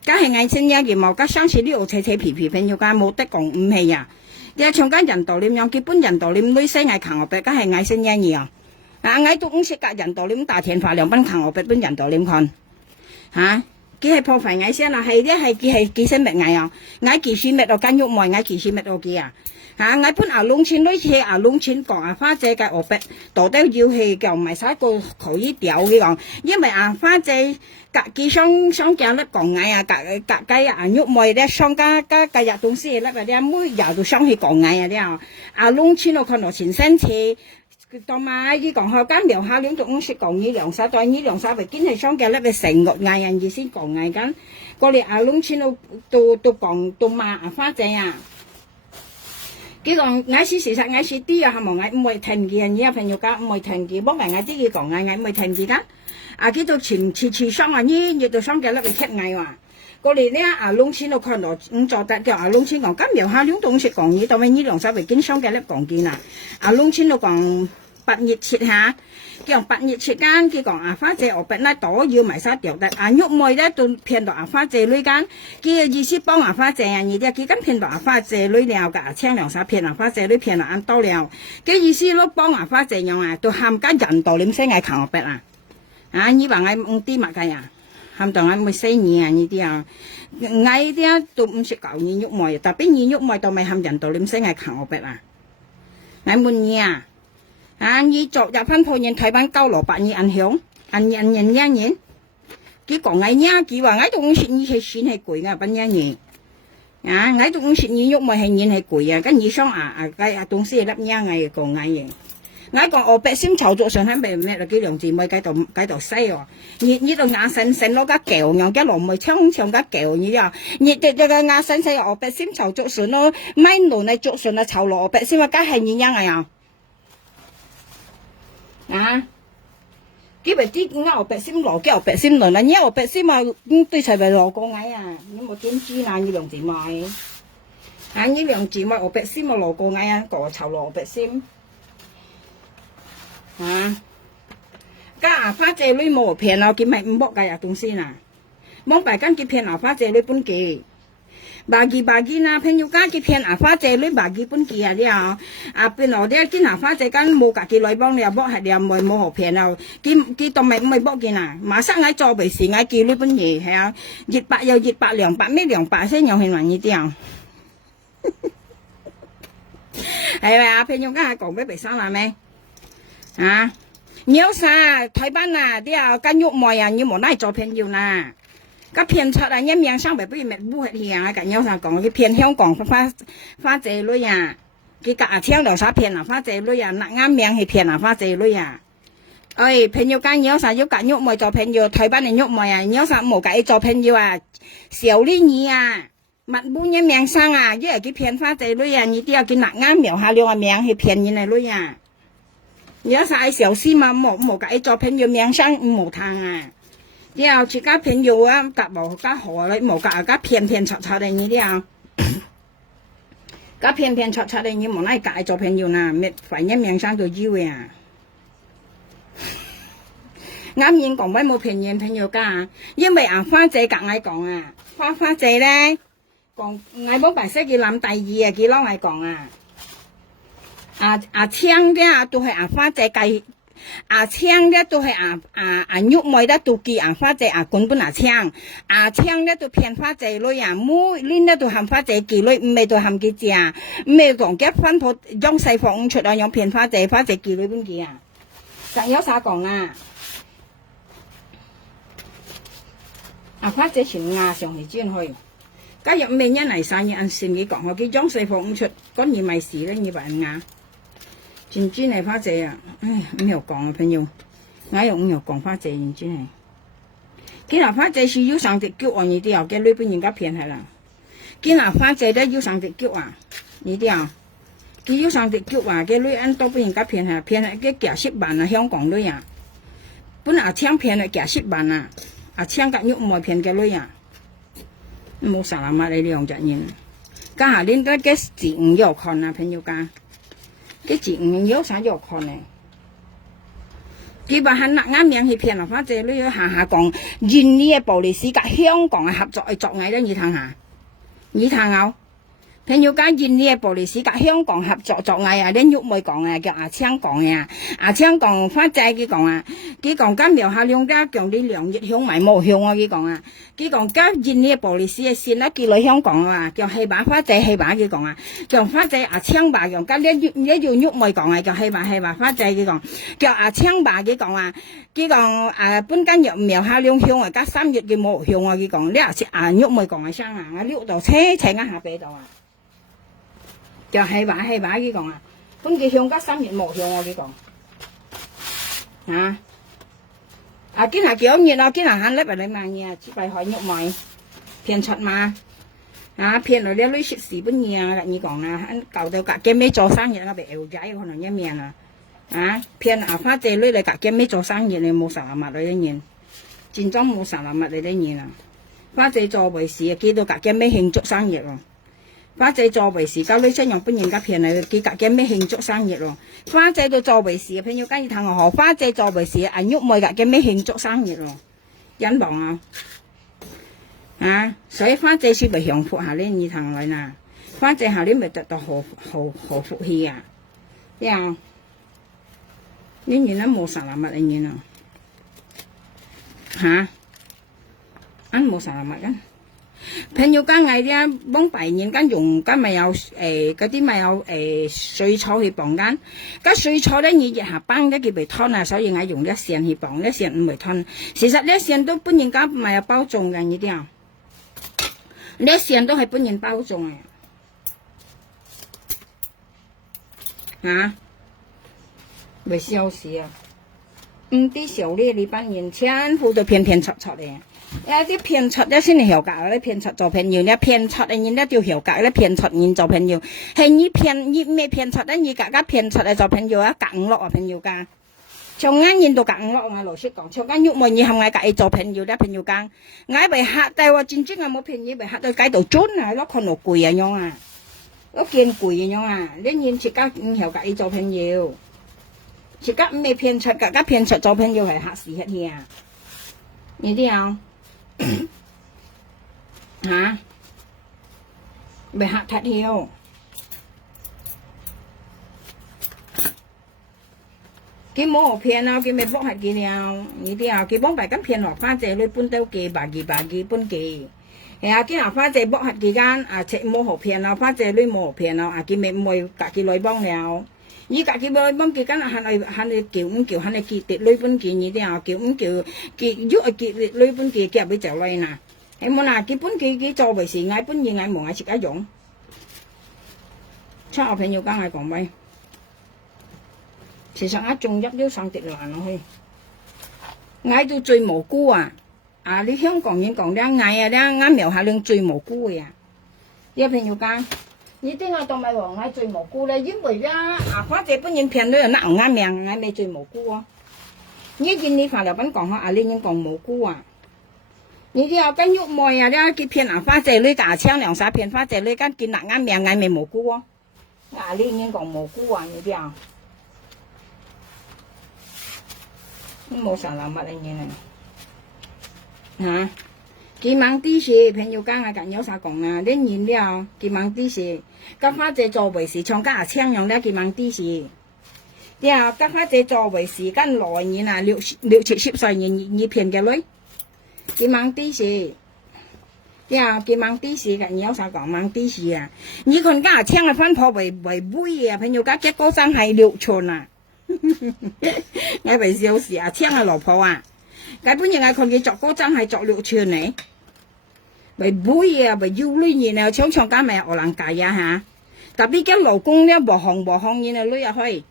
梗係藝先呀佢冇，梗相似呢個斜皮皮朋友間冇得講唔係啊，你從間人道念樣基本人道念女西藝扛我白，梗係藝先呀你啊，藝都唔識隔人道念大田化兩賓扛我白本人道念看嚇。佢係破壞藝先啦，係啲係佢係幾聲乜藝啊？藝技術乜到間喐妹，藝技術乜到嘅啊？嚇！藝本阿龍錢女車阿龍錢講阿花姐嘅我白，到底要係叫唔係使個可以掉嘅講，因為阿花姐隔幾雙鏡咧講藝啊，隔雞啊喐妹咧雙家日東西咧嗰啲每日都雙去講藝啊啲啊，阿龍錢我看到前身車。當嘛，佢講學間苗下兩度唔識講呢兩沙，但呢兩沙咪堅係雙嘅咧，咪成個藝人而先講藝緊。過嚟阿龍村都講到嘛阿花姐啊，佢講藝是事實，藝是啲啊，係冇藝唔會停嘅人，而家朋友家唔會停嘅，幫埋藝啲佢講藝唔會停嘅㗎。啊，佢都次雙啊，呢亦都雙嘅咧，咪踢藝話。過嚟咧，阿龍村都看到唔做得，叫阿龍村講間苗下兩度唔識講嘢，當咪呢兩沙咪堅雙嘅咧講見啊，阿龍村都講。8月7下，叫8月7間，佢講阿花姐我本來都要埋沙掉得，阿玉妹咧都騙到阿花姐女間，佢嘅意思幫阿花姐啊，而啲佢跟騙到阿花姐女了㗎，青涼沙騙阿花姐女騙阿啱多了，嘅意思咯幫阿花姐樣啊，都喊間人道點聲嗌求我白啊，啊以為嗌唔啲物㗎呀，喊到嗌咪死你啊呢啲啊，嗌啲啊都唔識教你玉妹，特別你玉妹都咪喊人道點聲嗌求我白啊，嗌滿意啊！啊！你昨日翻鋪人睇翻交羅百二銀響，銀一年，佢講藝呀，佢話藝到50年係錢係貴噶，本一年，啊！藝到50年喐咪係年係貴啊，跟二雙東西粒呀藝講藝嘅，藝講我百先炒作上喺咩咩啦，幾兩姊妹喺度西喎，呢度牙神攞架橋，用架龍梅槍架橋呢啊，呢個牙神我百先炒作上咯，咪輪嚟作上啊炒落我百先話梗係呢樣藝啊！啊！佢咪啲牛白先攞嘅牛白先輪啦，呢牛白先嘛，對齊咪攞過矮啊！你冇點知啦？呢兩姊妹，啊呢兩姊妹牛白先咪攞過矮啊，個炒牛白先，啊！家阿花姐女冇騙我，佢咪唔搏㗎呀東西啦，冇白跟佢騙阿花姐女本嘅。bà kia na pen yuka ki pen à pha che lui bà kia pun kia dia à pen ở dia kin à pha che kan mua cả ki loi bong dia bok hạt dia moi mua hộp pen nào ki tôm mày mới bok kia na mà sáng ngay cho bị xì ngay kia lui pun gì ha dịch bạc giờ dịch bạc两百mấy两百先有hình như thế nào係咪啊？pen yuka講俾生啦咩？啊，nhiều sa Thái Ban à dia kan nhục mồi à như một nay cho pen nhiều na cái phiền thật là nhân miệng sang bởi vì mẹ bu hết hiền cái nhau sao còn cái phiền heo còn pha chế luôn à cái cả thiên đầu sao phiền là pha chế luôn à nặng ngang miệng thì phiền là pha chế luôn à ơi phiền nhiều cái nhau sao cả nhục mồi cho phiền nhiều Thái Ban này nhục mồi à nhau sao một cái cho phiền nhiều à xỉu đi nhỉ à mặt bu nhân miệng sang à với cái phiền pha chế luôn à như tiêu cái nặng ngang miệng hà liêu à miệng thì phiền như này luôn à nhau sao xỉu xí mà một cái cho phiền nhiều miệng sang một thằng à然後自家片肉啊，搭無加河咧，無加片片擦擦嘅呢啲啊，加片片擦擦嘅，你無拉解做片肉啦，咩反正面上都要嘅啊。啱先講俾冇片肉㗎，因為啊花姐夾嗌講啊，花姐咧講嗌冇白色嘅諗第二啊，幾撈嗌講啊，青啲啊都係啊花姐計。青咧都係玉妹咧都記花姐根本青，青咧都騙花姐女啊，妹拎咧都含花姐記女，唔係都含幾隻啊，唔係講結婚鋪用細房出啊，用騙花姐記女邊記啊，實有啥講啊？花姐全亞上去轉去，今日咩人嚟生日按線佢講，佢用細房出，嗰年咪事咧，你話亞。轉轉嚟花姐啊，唉唔有講啊朋友，我用又講花姐認真係，見嗱花姐是要上隻腳啊！你啲又嘅女本人家騙係啦，見嗱花姐咧要上隻腳啊！你啲啊，佢要上隻腳啊！嘅女按多本人家騙係嘅幾10萬啊！香港女啊，本來搶騙係幾10萬啊！搶緊喐唔係騙嘅女啊，冇啥啦嘛！你兩隻人，家下恁嘅字唔要看啊！朋友家，嘅字唔要啥要看呢？佢話係啱名去騙啦，反正你要下下講印尼嘅暴利士甲香港嘅合作係作藝咧，你睇下，你睇下，朋友講印尼嘅暴利士甲香港合作作藝啊，恁玉妹講啊，叫阿昌講啊，阿昌講反正佢講啊，佢講今苗下兩家講啲兩日向埋冇向啊，佢講啊，佢講今印尼嘅暴利士嘅線咧，寄嚟香港啊，叫戲把花仔戲把佢講啊，叫花仔阿昌吧講，今一要玉妹講啊，叫戲把花仔佢講，叫阿昌吧佢講啊，佢講本間入苗下兩向啊，加3月嘅冇向啊，佢講，你阿是玉妹講啊聲啊，我溜到車喺下邊度啊。就係話佢講啊，咁佢向加3月冇向我佢講，今日幾多月啊？今日慳叻嚟萬嘢，只係海玉米騙出嘛，騙來啲女食屎本嘢啊！你講啊，搞到隔幾尾做生意我被牛仔可能一面啊，騙花姐女嚟隔幾尾做生意你冇實物嚟一年，戰爭冇實物嚟一年啊！花姐做為事，見到隔幾尾慶祝生日喎。花姐做為事，教女親用本人家騙嚟，佢隔嘅咩慶祝生日咯？花姐都做為事，朋友間要睇我學花姐做為事，阿玉妹隔嘅咩慶祝生日咯？隱忙所以花姐先咪享福下呢二堂來嗱，花姐下呢咪得到好福氣啊！呀，呢年都冇實物呢年啊，冇實物嘅。朋友間嗌啲幫白人間用間咪有嗰啲咪有水草去綁間，咁水草咧你日下班咧佢被吞啊，所以我用啲線去綁，啲線唔會吞。其實啲線都本人家咪有包裝嘅呢啲啊，啲線都係本人包裝嘅，未消事啊！唔啲小呢你班人全部都騙出嘅。有啲騙出咧先係效價，啲騙出做朋友，你騙出人哋條效價，啲騙出人做朋友，係你騙你咩騙出咧？你大家騙出嚟做朋友啊，夾5落啊朋友間，長啱人都夾5落啊，老實講，長啱郁悶你係咪夾做朋友咧？朋友間，我被嚇到喎，真正我冇騙你，被嚇到街度轉啊，攞看到貴啊樣啊，攞見貴啊樣啊，你人自家唔效夾做朋友，自家唔係騙出，大家騙出做朋友係嚇死嚇氣啊！你啲啊？被嚇踢跳，佢冇學騙啊，佢咪幫係佢了，呢啲啊，佢幫大家騙落花姐女搬到幾百幾搬幾，係啊，佢話花姐幫係幾間冇學騙啊，花姐女冇學騙啊，佢咪唔會隔佢女幫了。依家佢女幫幾間係你叫唔叫係你結啲女搬幾呢啲啊？叫唔叫結喐啊結女搬幾夾俾就嚟嗱。係冇嗱，佢本佢做為事，嗌本嘢嗌冇嗌食一樣。出我朋友間嗌講咩？其實我仲入咗上滴爛落去，嗌到最無辜啊！你香港人講咧嗌咧啱描下令最無辜嘅啊！呢朋友間，你啲我當咪話嗌最無辜咧，因為咧花姐本人騙女人啱啱命，嗌咪最無辜啊！呢件你法律品講下，你應講無辜啊！你啲又跟郁妹啊！你佢騙花姐女架槍兩曬騙花姐女間見啱命嗌咪無辜啊！你已經講無辜啊！你啲啊，都冇啥諗乜嘢佢忙啲事，朋友間近有啥講啊？你nhìn了佢忙啲事，跟花姐做為事，唱家槍用咧佢忙啲事。跟花姐做為事，跟來年6-7歲你騙嘅女。佢忙啲事，佢忙啲事嘅，有啥講忙啲事啊？你看家聽係翻破為妹啊，朋友家結果真係6寸啊！我為小事啊，聽係老婆啊，佢本人係看佢作歌真係作6寸嚟，為妹啊，為要女然後唱家咪我能計啊嚇，特別嘅老公咧和行然後女入去。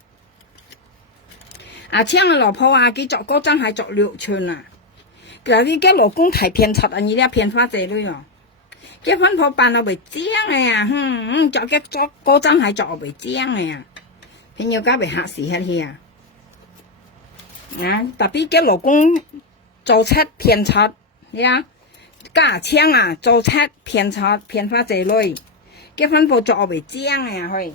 阿青嘅老婆啊，佢做嗰陣係做6寸啊，佢老公提偏柒啊，你啲偏花姐女哦，結婚婆扮到為精嘅啊，做嗰陣係做為精嘅啊，偏要加為嚇死下去啊，特別佢老公做七偏柒，你啊，加阿青啊做七偏柒偏花姐女，結婚婆做為精嘅啊，佢。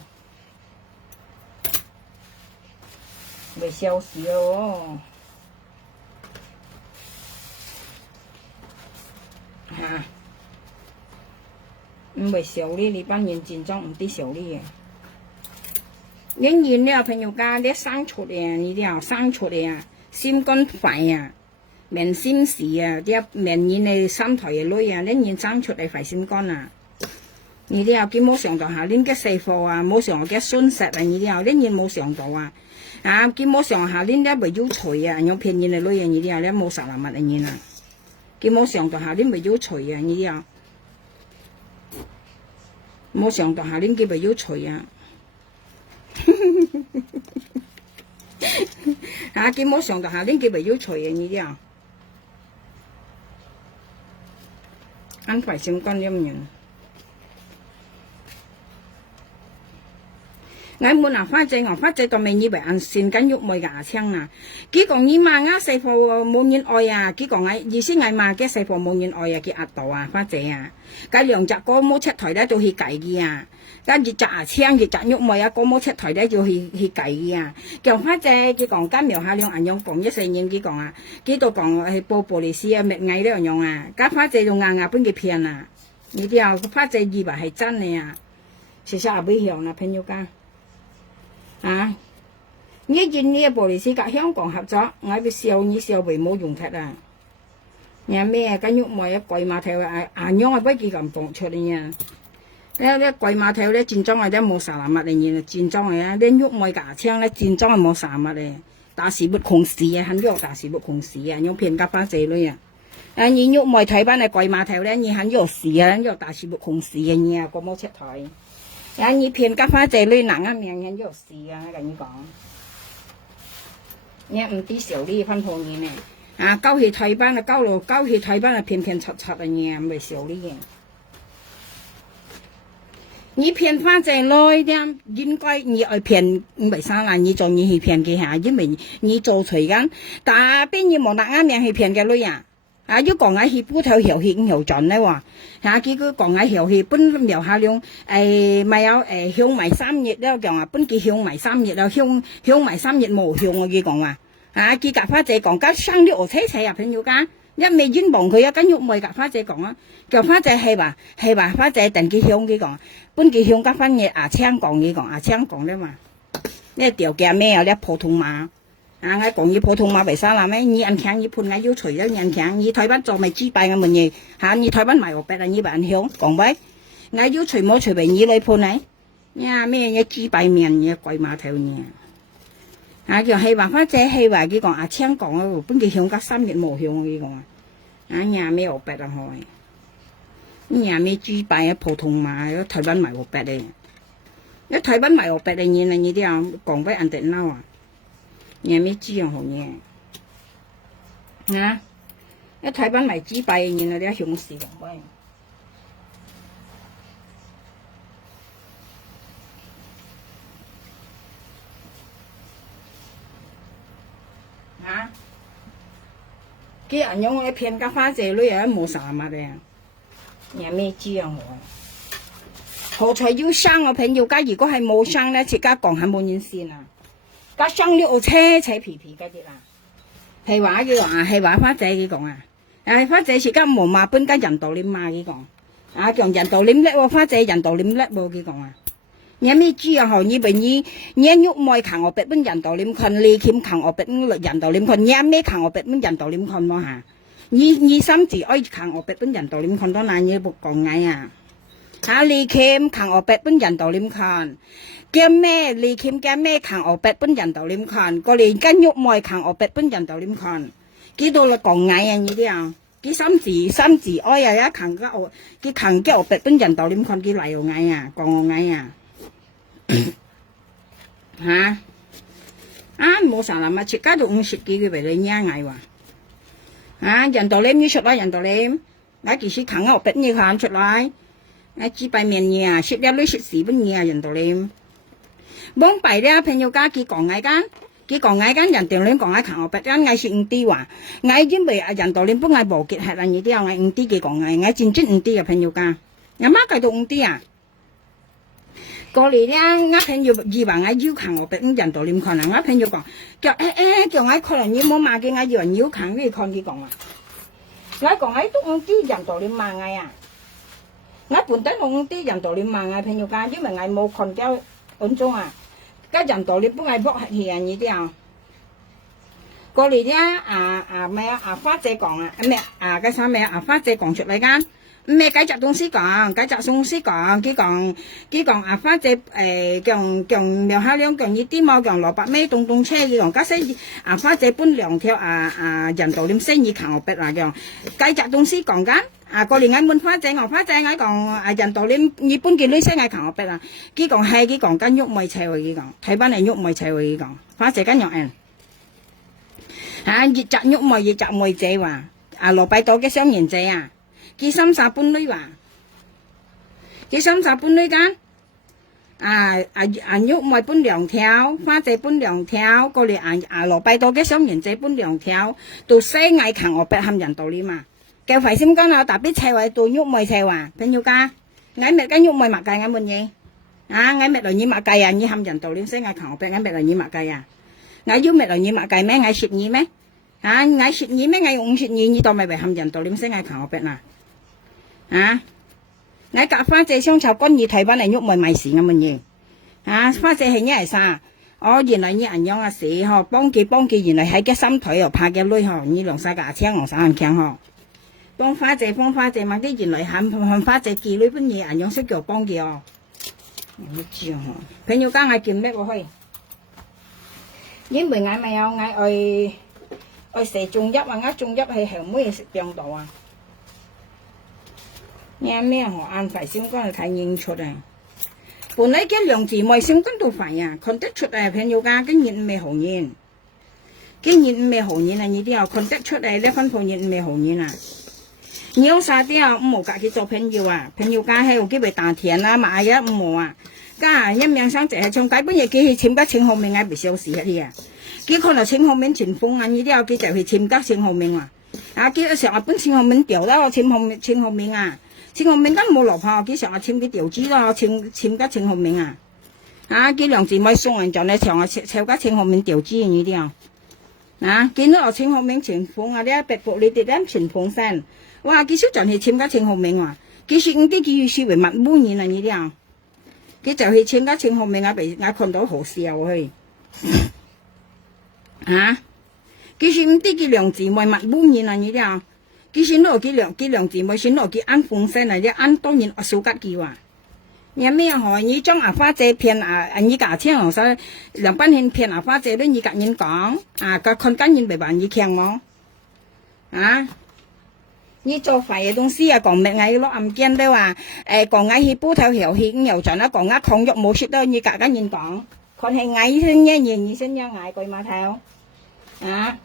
未消息哦，唔未消息，你班人戰爭唔啲消息嘅。你現呢朋友家啲生出嚟，你啲生出嚟啊，心肝肺啊，面心事啊，啲面現你三台嘅女啊，你現生出嚟肺心肝啊。你啲見冇上到下，你嘅細貨啊，冇上嘅損失啊，你啲你現冇上到啊。見冇上下恁咧未要除啊，用便宜嘅女人呢啲啊，你冇實物嘅嘢啦。見冇上到下恁未要除啊，呢啲啊，冇上到下恁佢未要除啊。見冇上到下恁佢未要除啊，呢啲啊，安排心肝咁樣。我冇拿花仔個名以為按善緊喐妹牙槍啊！佢講你媽啱細貨冇人愛啊！佢講我意思我媽嘅細貨冇人愛啊！佢壓到啊花仔啊！嗰兩隻哥冇出台咧就去計嘅啊！跟住隻牙槍佢隻喐妹啊哥冇出台咧就去計嘅啊！叫花仔佢講今苗下兩銀樣講14年佢講啊！佢都講係報玻璃絲啊滅蟻呢樣啊！家花仔就硬硬俾佢騙啊！呢啲啊花仔以為係真嘅啊！其實係危險啦朋友家。呢件呢個玻璃絲隔香港合作，我哋笑你笑為冇用法啊！你咩跟喐妹一貴碼頭啊，硬樣啊不幾咁放出嚟啊！呢貴碼頭咧戰裝係都冇實物嚟嘅，戰裝係啊！呢喐妹架槍咧戰裝係冇實物嘅，大事不控事啊，很弱大事不控事啊，用片夾花仔女啊！你喐妹睇翻係貴碼頭咧，你很弱事啊，很弱大事不控事嘅嘢，個冇出台。你片夾花仔女難啊命很弱事啊，跟你講。你唔啲少呢分鋪嘢呢？交去退班啊，交去退班啊，偏偏柒柒啊嘢，唔係少呢嘢。你騙花仔女啲，應該你愛騙唔係生啦，你做你去騙佢下，因為你做隨緊，但邊你冇得啱命去騙嘅女啊！要講下去鋪頭遊戲遊盡咧喎，結果講下遊戲本描下量咪有香埋3日咧，講話本佢香埋3日啊，香埋3日冇香我佢講話，佢夾花仔講家生啲鵝車仔入朋友家，一味冤枉佢一間肉妹夾花仔講啊，叫花仔係話花仔定佢香佢講，本佢香夾翻嘢青講佢講青講咧嘛，呢條嘅咩啊呢普通話。我講你普通話為啥啦咩？你人強你判我要除咗人強，你台灣做咪豬敗我問嘢你台灣賣我白啊你人響講喂，我要除冇除為你來判你，咩嘢豬敗面嘢鬼碼頭嘢，叫係話花姐係話佢講青講啊，本佢響隔3日冇響佢講呀咩我白啊開，呀咩豬敗啊普通話台灣賣我白咧，一台灣賣我白嘅嘢啦，你啲啊講俾人哋嬲啊！你咩知樣好嘢？一睇翻埋紙幣，然後你一向事咁喂。佢人用我騙家花姐女又冇啥物嘅，你咩知樣好？好彩要生我朋友家，如果係冇生咧，自家講係冇人先啊！家生了我車皮皮嗰啲啦，係話佢講係話花仔佢講花仔自家冇嘛本家人道念嘛佢講，講人道念叻喎，花仔人道念叻喎佢講你咩知啊？你俾你喐妹行我別本人道念群，你欠行我別本人道念群，你咩行我別本人道念群喎嚇？你心自愛行我別本人道念群多難嘢冇講嗌啊！你欠行我別本人道念群。叫咩？你欠叫咩？扛我8本人道念群，個連跟喐妹扛我8本人道念群，幾多啦講矮啊？呢啲啊，幾心字哀啊！一扛嘅我，佢扛嘅我8本人道念群，佢嚟又矮啊，講我矮啊，冇啥啦嘛，切家都50幾個為你娘嗌話，人道你出來人道你，我其實扛我筆你看出來，我幾百面嘢，10粒你10本嘢人道你，幫擺咧朋友家佢講嗌間人道你講嗌扛我筆，我係5啲話，我因為人道你幫我無結係啦，呢啲我5啲嘅講嗌，我真5啲啊朋友家，我媽計到5啲啊。過嚟咧，我朋友以為我腰扛我筆，人道你看啊，我朋友講叫叫我可能你冇買嘅，我以為腰扛你看佢講啊，我講我都5啲人道你買我啊，我本身5啲人道你買我朋友家，因為我冇看到安裝啊，個人道你幫我搏係人呢啲啊，過嚟咧咩花姐講啊，咩個啥咩花姐講出嚟間。咩解隻東西講，佢講花姐講苗下兩講呢啲冇講蘿蔔咩東車佢講，家西花姐搬2條人道點生意扛我筆啦講，解隻東西講緊過年我問花姐我講人道點你搬件女生嗌扛我筆啦，佢講係佢講緊喐咪車喎佢講，睇翻嚟喐咪車喎佢講，花姐緊用熱集喐咪熱集妹姐話蘿蔔多嘅雙人姐啊。佢30半女話，佢30半女間，肉咪搬2條，花姐搬2條，過嚟蘿蔔多嘅雙人姐搬2條，到西藝扛我筆冚人道理嘛，叫費心講啊，特別車位到肉咪車話，朋友家，我咪跟肉咪物計我乜嘢，我咪來你物計啊，你冚人道理西藝扛我筆，我咪來你物計啊，我要咪來你物計咩？我蝕你咩？我蝕你咩？我用蝕你，你當咪為冚人道理西藝扛我筆啦？我夾花姐雙炒乾魚睇翻嚟喐咪咪事咁嘅嘢，花姐係呢係啥？原來呢人樣啊死嗬，幫佢原來喺嘅心腿又拍嘅女嗬，呢兩世架車我手強嗬，幫花姐問啲原來喊花姐記女本嘢人樣識叫幫佢哦，唔知嗬，朋友家我見咩過去？因為我咪有我食中一我中一係後尾食病度啊。咩按快先講睇認出啊！本來嘅兩姊妹先講到快啊，看得出啊，朋友家今年未好年，今年未好年啊！呢啲啊看得出嚟，呢份朋友未好年啊！你有啥啲啊？冇隔去做朋友啊！朋友家喺有機會打田啊，買一冇啊！家一命生就係從解本嘢寄去簽個簽號名啊，唔少事啲啊！佢可能簽號名前鋒啊，呢啲啊佢就去簽個簽號名啊！佢成日本簽號名掉啦，我簽號名啊！簽號名梗冇落炮，佢成日簽啲調子咯，簽個簽號名啊！佢兩姊妹送人就咧長啊，簽個簽號名調子呢啲啊！見到我簽號名前鋒啊，啲白布你哋咧前鋒聲，哇！佢少陣去簽個簽號名啊！佢說唔啲佢視為物污染啊呢啲啊！佢就去簽個簽號名啊，被我看到好笑去佢說唔啲佢兩姊妹物污染啊呢啲啊！佢先攞佢兩姊妹先攞佢按風聲嚟，按當然我少吉佢話，有咩何？你將花姐騙你架車行曬，兩班人騙花姐都你夾人講個看緊人咪話你強冇你做壞嘅東西講咩嗌攞暗鏡都話講嗌去煲頭條氣又盡啦，講嗌抗藥冇識得你夾緊人講，看係嗌先一嘢你先一嗌句碼頭哇！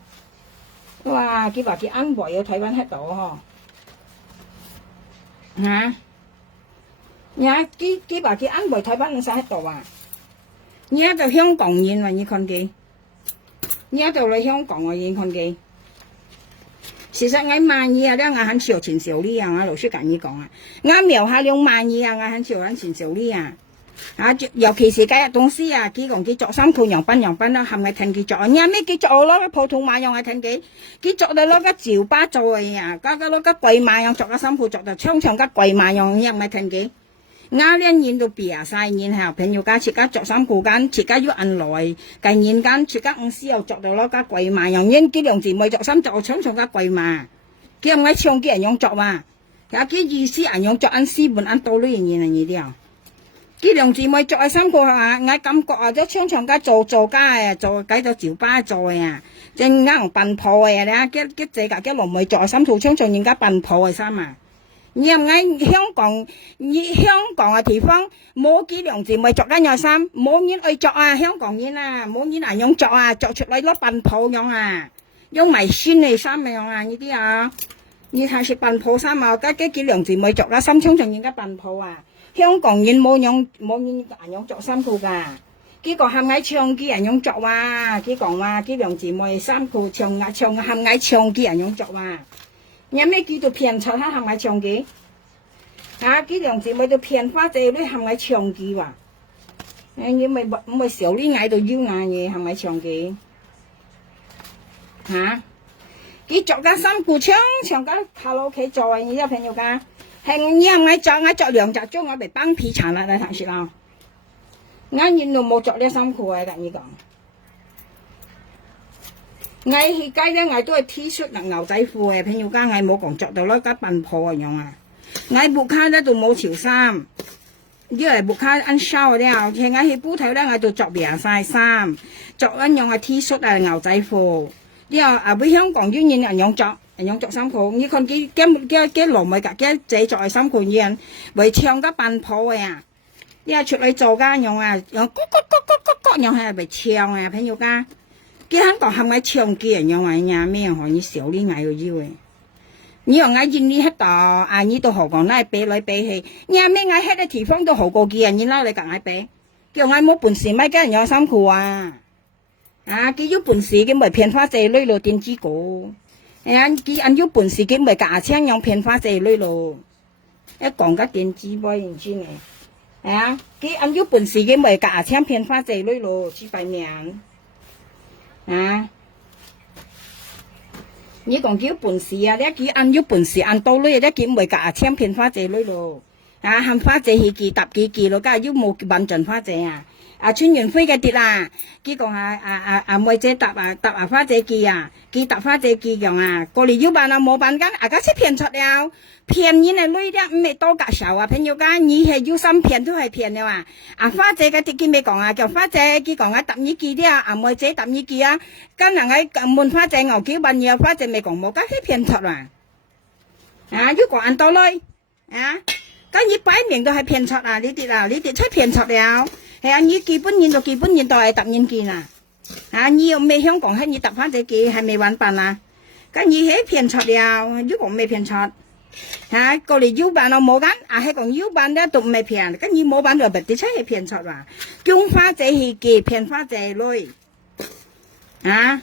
佢話佢安排要睇翻喺度嗬佢話佢安排睇翻晒喺度啊！而家就香港人話你看佢，而家就嚟香港你看佢。事實我萬二咧，我很少錢少呢啊！我老師跟你講啊，我苗下2萬二我很少錢少呢尤其是今日東西佢講佢作衫褲洋賓啦，係咪聽佢作？你咩佢作咯？普通話用係聽佢作到攞個趙巴做嗰個攞個貴碼用作個衫褲作到長個貴碼用，又唔係聽佢。我連年都別晒年後，朋友家設家作衫褲間，設家要按來近年間設家公司又作到攞個貴碼用，因幾兩姊妹作衫作長個貴碼，佢唔係唱啲人用作嘛，有啲意思人用作按絲本按到呢樣嘢呢啲啊。佢兩姊妹做嘅衫褲我感覺都長家做家做計到趙巴做正啱笨破你佢這個龍妹做衫褲長人家笨破嘅衫因為香港嘅地方冇幾兩姊妹着緊樣衫，冇人愛着啊，香港人啊，冇人啊用着啊，着出嚟攞笨鋪樣啊，用埋酸嘅衫樣啊，呢啲啊，你睇是笨鋪衫啊，家幾兩姊妹着啦，心衝仲應該笨鋪啊，香港人冇人用着衫褲㗎。幾個冚矮長嘅人用着哇，幾講話幾兩姊妹衫褲冚矮長嘅人用着哇，有咩叫做騙出下冚矮長嘅？啊，幾兩姊妹都騙花姐啲冚矮長嘅話，你咪少啲矮到腰眼嘢冚矮長嘅，嚇？佢着緊衫褲長緊卡拉 OK 做啊，你有朋友㗎？係你冚矮着兩隻鐘我被幫皮殘啦，你睇先啦。我nhìn đồ một chỗ đeo xong khuya cả như còn ngày thì cái đó ngày tôi t-shirt là ngầu仔褲嘅，譬如家ngày冇講着到攞家笨破咁樣啊，ngày buộc khai咧就冇潮衫，因為buộc開ăn sau了，其ngày去鋪頭咧ngày就着別晒衫，着一樣係 t-shirt 啊牛仔褲，之後啊俾香港專人用着衫褲，你看幾羅咪㗎幾仔着嘅衫褲嘢，為唱得笨破嘅啊！依家出嚟做㗎用啊，用咕用係咪唱啊？朋友家，佢香港係咪唱嘅人用啊？呀咩行你少啲嗌個腰嘅？你用嗌見呢喺度啊？呢度何講拉比來比去？呀咩嗌喺啲地方都好過嘅人，你拉你夾嗌比，叫嗌冇本事咪跟人有衫褲啊？啊，佢有本事嘅咪騙花仔女咯，電子股，佢有本事嘅咪架槍用騙花仔女咯，一講緊電子波唔知呢？啊！佢有本事嘅咪架槍騙花仔女咯，幾百年啊！你講叫本事啊！你佢有本事到女，你佢咪架槍騙花仔女咯，啊！喊花仔去幾搭幾咯，梗係要冇穩陣花仔啊！啊，穿完飛嘅跌啊！佢講妹仔搭花仔機啊，佢搭花仔機樣啊，過嚟要辦啊冇辦緊，家先騙出了。騙人係女的，唔係多格手啊！朋友間，你係要心騙都係騙嘅話，花姐嘅啲佢咪講啊，叫花姐佢講搭呢幾啲啊，妹仔搭呢幾啊，今日喺問花姐牛幾萬嘢，花姐咪講冇，家係騙出啊！啊，要講多女啊，咁你擺明都係騙出啊！你哋出騙出了，係啊，你基本現都係搭呢件啊！啊，你又未香港喺你搭花姐機係未揾辦啊？咁你係騙出了，如果未騙出。嚇，過嚟腰辦我冇緊，係講腰辦咧都唔係騙，跟住冇辦就別啲出去騙出話，叫花姐去記騙花姐女，啊！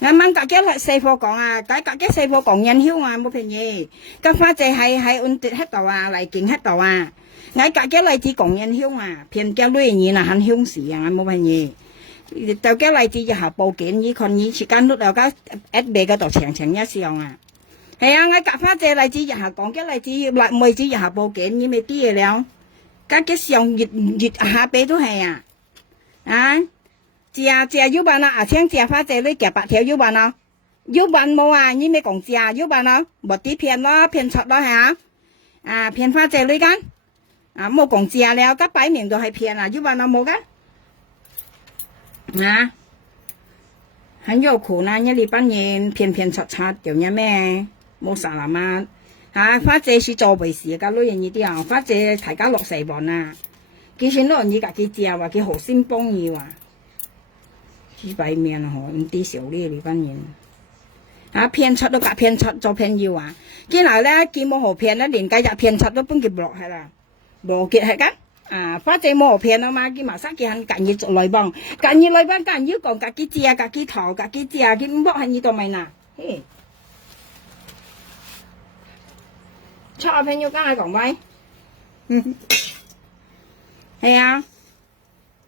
啱啱隔幾日細貨講啊，隔幾細貨講人囂啊，冇騙嘢，個花姐係安跌喺度啊，嚟勁喺度啊，我隔幾日子講人囂啊，騙叫女人啊，很兇事啊，冇騙嘢。就幾日子就下報警，依看依時間碌又加一味嗰度長一上啊。係啊，我夾花姐例子日下講嘅例子，妹子日下報警，你咪啲嘢了。家嘅上月下邊都係啊，啊，借腰辦啊，請借花姐你夾8條腰辦啊，腰辦冇啊，你咪講借腰辦啊，冇啲騙咯，騙出咯係啊，啊騙花姐女間，啊冇講借了，家擺明都係騙啊，腰辦啊冇間，啊，很有苦呢，一禮拜年騙出叫咩咩？冇啥啦嘛，嚇花姐是做維事嘅女人呢啲啊，花姐大家落細磅啊，幾錢多人依家幾隻啊，話佢好先幫要啊，幾百面啊，唔啲少呢班人，嚇騙出都夾騙出做騙要啊，見嚟咧見冇好騙咧，連假日騙出都搬佢落係啦，羅傑係㗎，啊花姐冇好騙啊嘛，見埋生見緊要做內幫，緊要內幫緊要講夾幾隻啊，夾幾頭夾幾隻啊，佢唔落喺呢度咪嗱，嘿。錯朋友梗係講喂，係啊，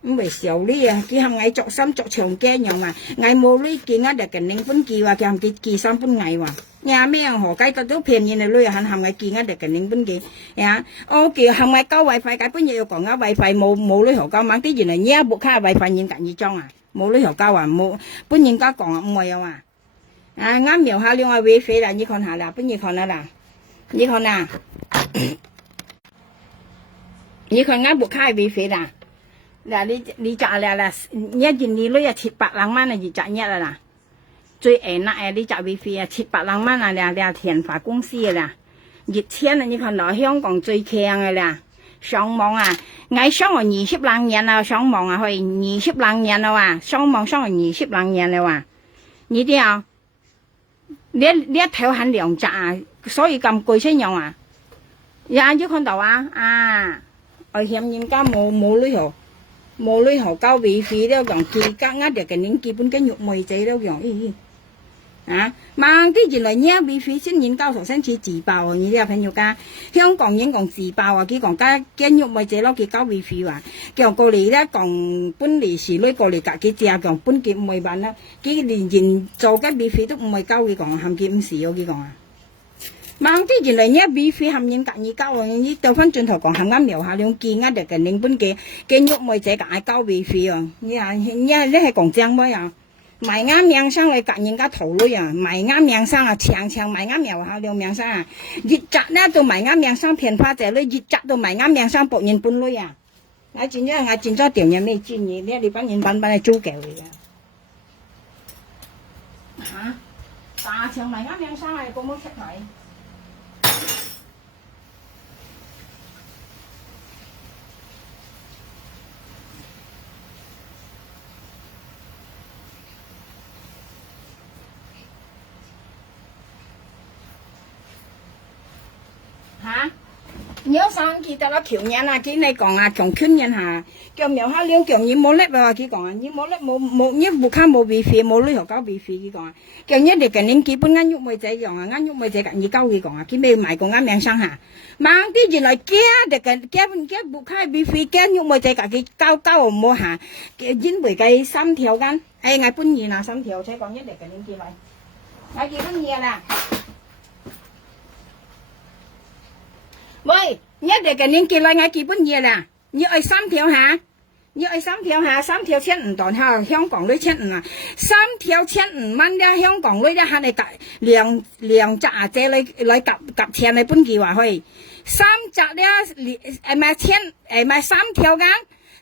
咁咪少呢啊，佢係嗌作心作長驚樣啊，嗌冇呢件啊，就近領分記話佢係記3分嗌話，呀咩何解得都騙人嚟女係嗌見啊，就近領分記，呀，我叫係嗌交位費，解本嘢要講啊位費冇女學交晚啲原來呢一部卡位費現緊要裝啊，冇女學交啊冇，本人家講啊唔係啊嘛，啊啱瞄下兩個位費啦，你看下啦，本嘢看下啦。你看呐，你看俺不開微飛啦，嗱你賺啦，一件你女啊700蚊啊，就賺一啦，最誒嗱誒你賺微飛啊700蚊啊，你田法公司啦，熱錢啊！你看到香港最強嘅啦，上網啊，我上咗20兩年啦，上網啊，去20兩年啦哇，上網上咗20兩年啦哇，你啲啊，你一條很良質啊，所以咁貴先用啊，呀，你看到啊，而且人家冇旅遊交會費都講基格壓啲嘅人基本嘅肉梅仔都講啊，mang啲原來呢會費先人交學生似自爆啊！你啲朋友家香港人講自爆啊，佢講家驚肉梅仔攞佢交會費話，叫過嚟咧講本嚟時女過嚟隔幾隻講本結唔係辦啦，佢連人做嘅會費都唔係交佢講，含佢唔少佢講啊！mang啲原來呢會費含人隔二交啊！你調翻轉頭講含啱聊下兩件啊，就嘅領本嘅肉梅仔隔交會費啊！你係講正咩啊？買啱名聲嚟夾人家頭女啊，買啱名聲啊，長買啱又下兩名聲啊，熱雜咧都買啱名聲騙花仔女，熱雜都買啱名聲博人半女啊，我轉咗條嘢咩專業咧？你班人班係租嘅嚟嘅嚇，大長買啱名聲係個冇出嚟。嚇！你有生記得啦，強人啊，佢你講啊，強圈人嚇，叫苗下兩強人冇叻啊，佢講啊，你冇叻冇一冇卡冇備費，冇旅遊交備費，佢講啊，叫一哋近年基本啱喐妹仔用啊，啱喐妹仔近二交佢講啊，佢未買過啱名聲嚇，猛啲原來驚哋驚冇卡備費，驚喐妹仔佢交唔冇嚇，因為計3條間，我搬完啦3條，才講一哋近年幾位，我幾搬嘢啦。喂，一哋嘅年結嚟，我基本嘢啦，你愛3條下，3條15檔哈，香港女15啊，3條15蚊咧，香港女咧喊你夾兩隻啊姐嚟夾錢嚟本計話去，3隻咧誒咪3條間。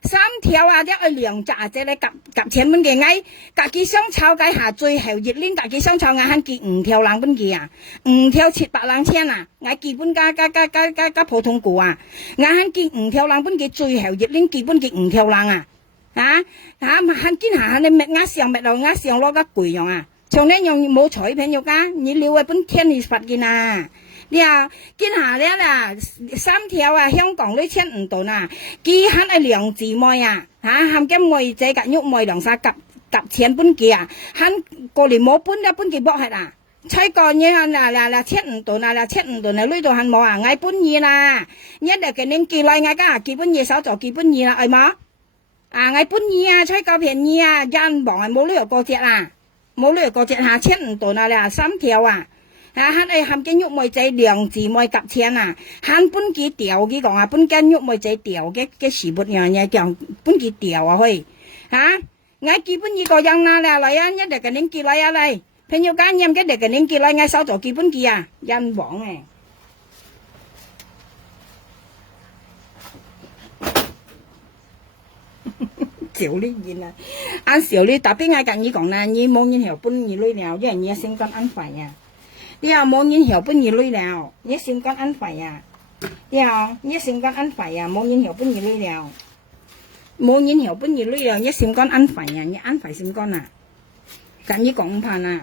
3條啊，一個2隻啊，即係夾錢本嘅嗌，夾幾雙炒計下最後熱鏈夾幾雙炒嗌肯結5條冷本嘅啊，5條700冷錢啊，嗌基本加普通股啊，嗌肯結5條冷本嘅最後熱鏈基本結5條冷啊，肯見下你嗌上攞個貴用啊，從呢用冇彩平肉啊，你料啊本天氣發嘅啊。你啊，見下咧啦，3條啊，香港女15檔啊，幾肯係2姊妹啊，含嘅妹仔夾喐妹兩曬夾錢本嘅啊，肯過嚟冇本一本嘅博係啊，吹個嘢啊15檔啊，15檔啊，呢度肯冇啊，嗌本嘢啦，一嚟嘅你寄來嗌家寄本嘢手做寄本嘢啦，係冇？嗌本嘢啊，吹個便宜啊，人忙係冇呢個隻啊，冇呢個隻下15檔啊，3條啊。hắn ai ham cái nhục môi trái đường gì môi cặp钱à hắn bún cái tiểu cái講啊bún cái nhục môi trái tiểu cái sự bút nhà nhà講bún cái tiểu à thôi hả ngay kia bún gì có yang na là lại á nhất là cái nín kia lại á đây phải nhiều cá nhân cái để cái nín kia lại ngay sau chỗ kia bún kia à dân bọn này tiểu lý gì nè ăn tiểu lý tapi ngay cạnh như講nè như mong như hiểu bún như lưỡi nào với như sinh con ăn phải à đi à mong nhìn hiểu bên gì lưỡi nào nhất sinh con ăn phải à đi à nhất sinh con ăn phải à mong nhìn hiểu bên gì lưỡi nào mong nhìn hiểu bên gì lưỡi nào nhất sinh con ăn phải à nhất ăn phải sinh con à cả như còn phàn à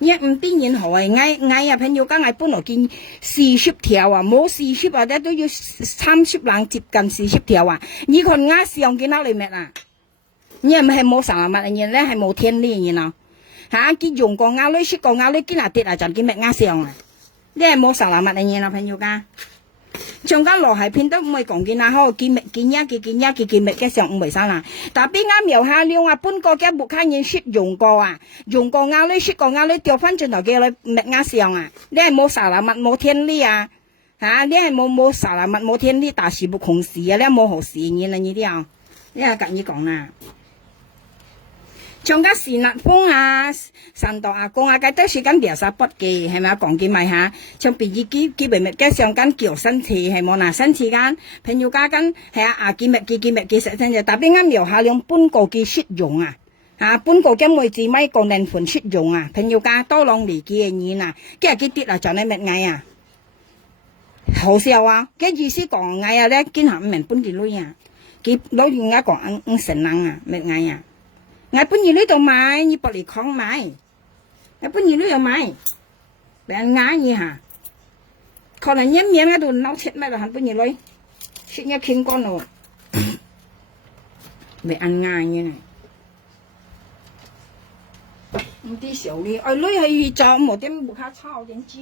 nhất tin nhìn hỏi ngay à朋友剛才本來見40條啊冇40啊都要30兩接近40條啊你看啱上見到你咩啊你係咪冇啥物啊你咧係冇天理你嗱嚇，佢用過鴨女，識過鴨女，見下跌啊，就見咩鴨上啊！呢係冇實物嘅嘢啦，朋友家。將間羅係片都唔係講見啊，好見咩嘅上唔係生啦。但邊啱描下了啊，搬過嘅木卡嘢識用過啊，用過鴨女，識過鴨女，掉翻轉頭嘅嚟咩鴨上啊！呢係冇實物冇天理啊！嚇，呢係冇實物冇天理，大事不空事啊！呢冇好事嘢啦，呢啲啊，呢係咁樣講啦。trong các xì nạt phong à sàn tàu à công à cái tới xí cán địa sa bớt kì hay mà còn kì mày ha trong bị gì kì bị mệt cái xong cán kiểu sân thì hay món nào sân thì cán phải nhiều cá cán hay à kì mệt kì sẽ thành ra tapi ngắm nhiều hà lượng bún cổ kì shit dùng à bún cổ cái mùi gì mấy còn đèn phun shit dùng à phải nhiều cá to lòng lì kì như nè cái tiết là cho nên mệt ngay à 好笑啊！cái意思講嗌啊咧，見下唔明搬幾女啊，佢攞住嗌講成人啊，咩嗌啊？嗌搬幾女度買，你不離抗買，嗌搬幾女又買，俾人嗌你嚇，可能一面喺度鬧切咩啦，喊搬幾女，切一傾乾咯，俾人嗌你呢。唔啲小哩，女係做冇點冇卡抄點知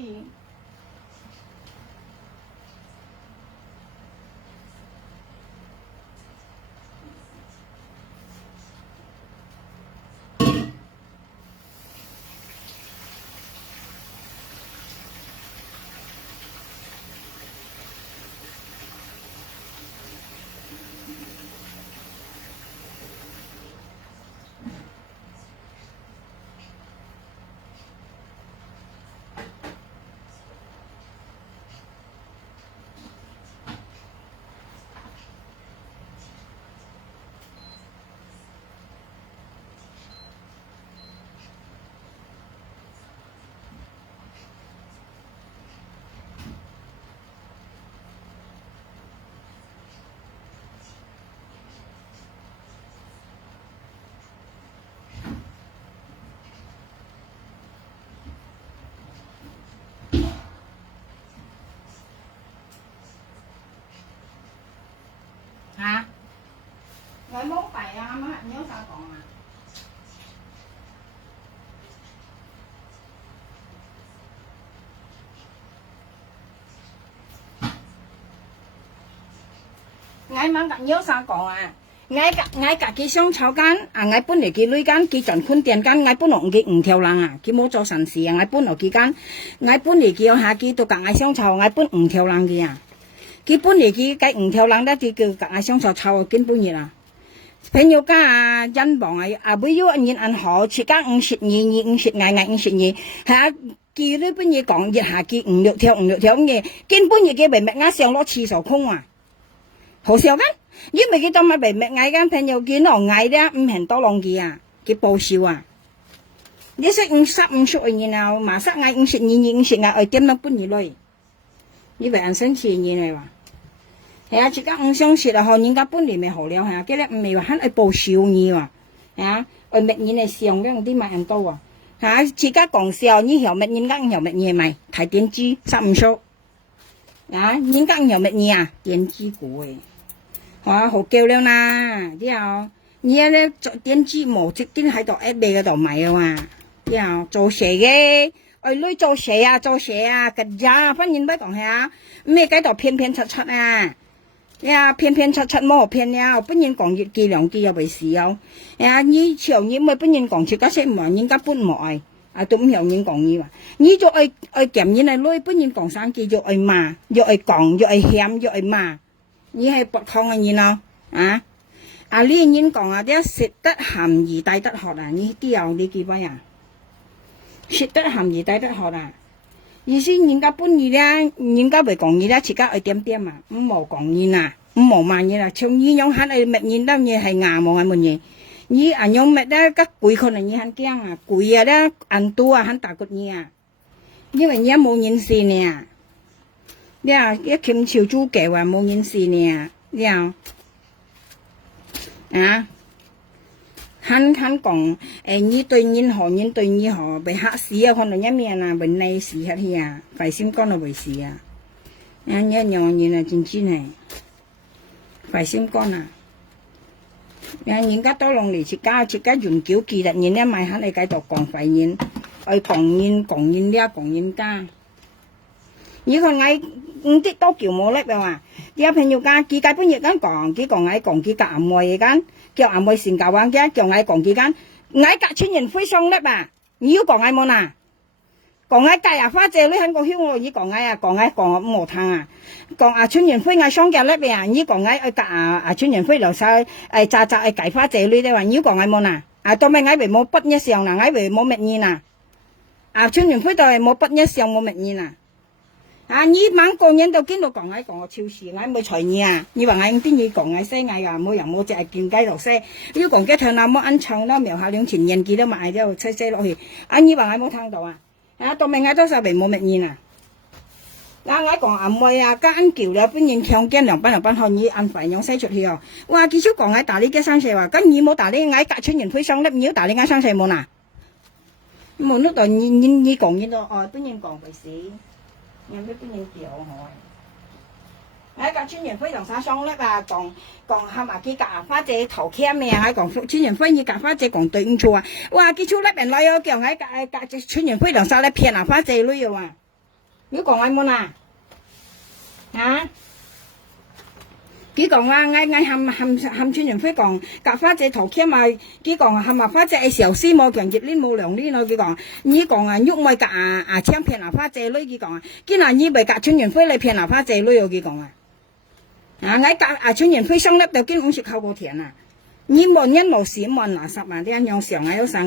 ？hả? Rồi mốt bài mới nhớ sao còn à? Ngay mà gặp nhớ sao còn à? Ngay cả cái xong cháu gan à ngay bún để cái lưới gan cái chọn khuôn tiền gan ngay bún nó cái theo lăng à cái mốt cho sản sĩ à ngay bún nó cái gan ngay bún để cái hạ cái tôi cả ngay xong cháu ngay bún theo lăng kia à cái bún để cái theo lăng đó thì cái cả ngay xong cháu cái bún gì à朋友講啊，人幫啊，不要人按好，自家50年50ngày 50年，係佢呢本嘢講一下佢5、6條嘅，根本嘢嘅被乜啱上攞廁所空啊，好笑咩？因為佢當咪被乜嗌間朋友見落嗌咧，唔係多浪嘅啊，佢報銷啊，你識50歲然後馬上嗌50年50嗌，點樣搬嘢來？你為人生氣嘢嚟話？係啊，自家唔相識啊，學人家搬嚟咪好了係啊，佢咧唔係話肯去報銷你喎，啊，去乜嘢嚟上嗰啲乜人多啊，嚇，自家講笑，你學乜嘢間學乜嘢咪睇電視15數，啊，人家學乜嘢啊？電視股誒，嚇好叫了啦，之後你咧做電視冇直接喺度一邊嗰度買啊嘛，之後做蛇嘅。女做蛇啊，吉呀，反正不講下，咩喺度偏偏七七啊，呀偏偏七七冇偏了，不然講月幾兩幾又為事哦，呀你朝你咪不然講出嗰些唔人家搬冇啊都唔向人講你話，你就愛檢人嚟女，不然講生機就愛罵，又愛講又愛嫌又愛罵，你係不抗嘅人咯，啊呢人講啊啲食得鹹而帶得學啊，你啲有你幾位啊？食得鹹而抵得學啊！意思人家搬嘢咧，人家未講嘢咧，自家去點點啊，唔冇講嘢啦，唔冇慢嘢啦，像呢樣肯係乜嘢得嘢係牙冇係乜嘢，呢啊樣乜咧，個鬼可能嘢很驚啊，鬼啊咧，人多啊，很大個嘢啊，因為嘢冇人事呢，你啊一kiếm潮豬嘅話冇人事呢，你啊啊！hắn講你對人好，人對你好，被嚇死啊！可能一面啊，被內死下去啊，快心肝都會死啊！人人啊，真係快心肝啊！人家多弄嚟自家用腳記得人咧買下嚟繼續講快人，愛講人咧講人家。你看我啲多叫冇叻嘅話，啲朋友家幾間半夜間講，幾講嗌講幾隔阿妹間。叫阿妹先教玩嘅，叫嗌講幾間，嗌隔千人非常叻吧？你要講嗌冇呐？講嗌隔日花姐你喺個鄉我你講嗌啊，講我冇聽啊，講啊春人非嗌雙腳叻嘅，你講嗌隔啊春人非留晒扎計花姐你哋話，你講嗌冇呐？啊到尾嗌為冇不一上啦，嗌為冇乜嘢呐？啊春人非就係冇不一上冇乜嘢呐？啊！你猛個人都見到講我超市，我冇財你啊！你話我邊嘢講我西嗌啊，冇人冇只係見雞落西，你講嘅頭那冇按長啦，苗下兩錢人幾多買咗車落去，啊！你話我冇聽到啊？啊！到尾嗌多曬咪冇乜嘢啊！我講阿妹啊，家安叫了，本人強姦兩班學你安排樣使出去哦。哇，幾少講我打你嘅生細話，咁你冇打你，我隔春人會上粒，你要打你我生細冇嗱？冇呢度你講呢度哦，本人講為死，有咩本人叫我？我隔春人會同啥上粒啊？講係咪佢隔花姐頭鉗咩啊？講春人會你隔花姐講對唔錯啊！哇，幾少粒人來哦，叫我隔春人會同啥粒騙啊花姐女啊！你講我冇嗱？啊！佢講啊，喊村人飛講，夾花姐頭鉗啊！佢講係咪花姐係小師冇強熱呢冇涼呢咯？佢講，你講啊，喐咪夾槍騙啊花姐女，佢講啊，見啊你咪夾村人飛嚟騙啊花姐女哦！佢講啊，我夾村人飛上粒就見五十扣個田啊！你冇人冇事冇拿十萬啲人用上有上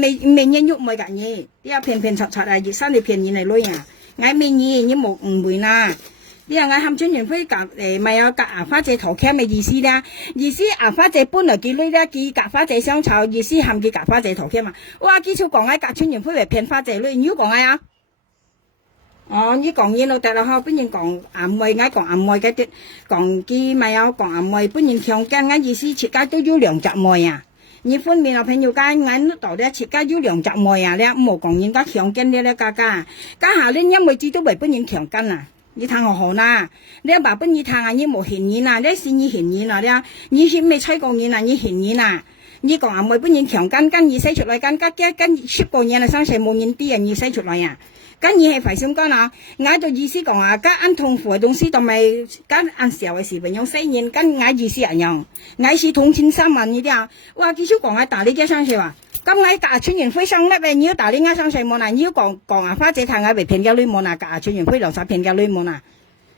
未人喐咪夾嘢，啲啊騙擦擦啊，熱身你騙人嚟女啊！我未嘢你冇誤會啦。啲人嗌喊春元輝夾咪有夾花姐頭鉗嘅意思啦，意思花姐本來佢女咧，佢夾花姐相湊，意思喊佢夾花姐頭鉗嘛。哇！幾少講嗌夾春元輝嚟騙花姐女，你講嗌啊？哦，你講嘢咯，得啦嗬，本人講妹，嗌講妹嘅啲講佢咪有講妹，本人強姦嘅意思，設計都要兩隻妹啊。你分面啊朋友間嗌度咧設計要兩隻妹啊，你冇講人家強姦你咧家家下咧因為知都為本人強姦啊。你睇我好啦，你爸本你睇啊，你冇嫌疑啦，你是你嫌疑啦，你是未吹過嘢啦，你嫌疑啦，你講阿妹本人強姦，跟你使出來，跟出過嘢啦，生細冇人啲人你使出來呀，跟你係費心肝啊，嗌到意思講啊，跟按痛苦嘅東西同埋跟按小嘅事情用細年，跟嗌意思一樣，嗌是同情心啊呢啲啊，哇，幾少講啊打你嘅生細話。咁我隔春元輝上粒你要打你啱上細冇嗱，你要講花姐睇我被騙嘅女冇嗱，隔春元輝留晒騙嘅女冇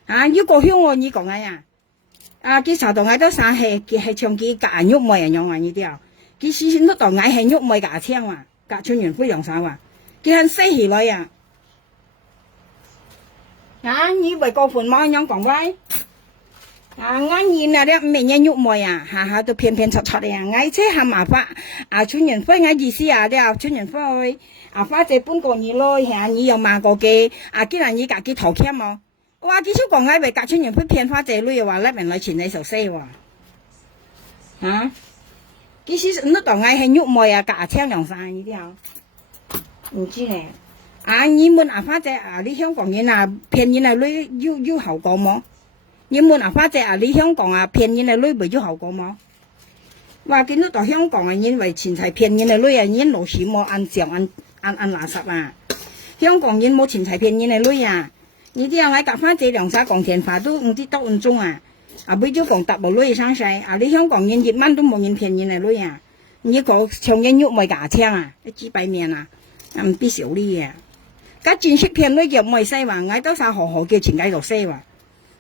嗱，要過香我你講啊呀，佢查到我都散係長期隔喐妹人樣啊呢啲啊，佢事先都當我係喐妹隔槍啊，隔春元輝留晒話，佢係犀起來啊，你為過分冇樣講喂？啱言啊！啲咩嘢喐妹啊，下都騙擦擦嘅啊！嗌車喊麻花春元輝嗌意思啊！啲春元輝花姐搬過你咯，你又罵過嘅既然你夾佢頭鉗喎，哇！幾少講嗌為夾春元輝騙花姐女又話甩人來錢你受死喎，幾時都當嗌係喐妹啊，夾槍兩晒呢啲啊，唔知咧你問花姐你香港人騙人啊女要後果冇？你問花姐你香港騙人嘅女未有後果冇？話見到到香港因為前齊騙人嘅女人老鼠冇按上按垃圾啊！香港人冇前齊騙人嘅女啊！呢啲我夾花姐兩晒講電話都唔知多按鐘啊！為咗講搭部女生細你香港人熱蚊都冇人騙人嘅女啊！你個長人喐咪架槍啊！一支擺面啊！唔必少呢啊！家轉識騙女叫唔係西話，我都晒何叫前繼續西話。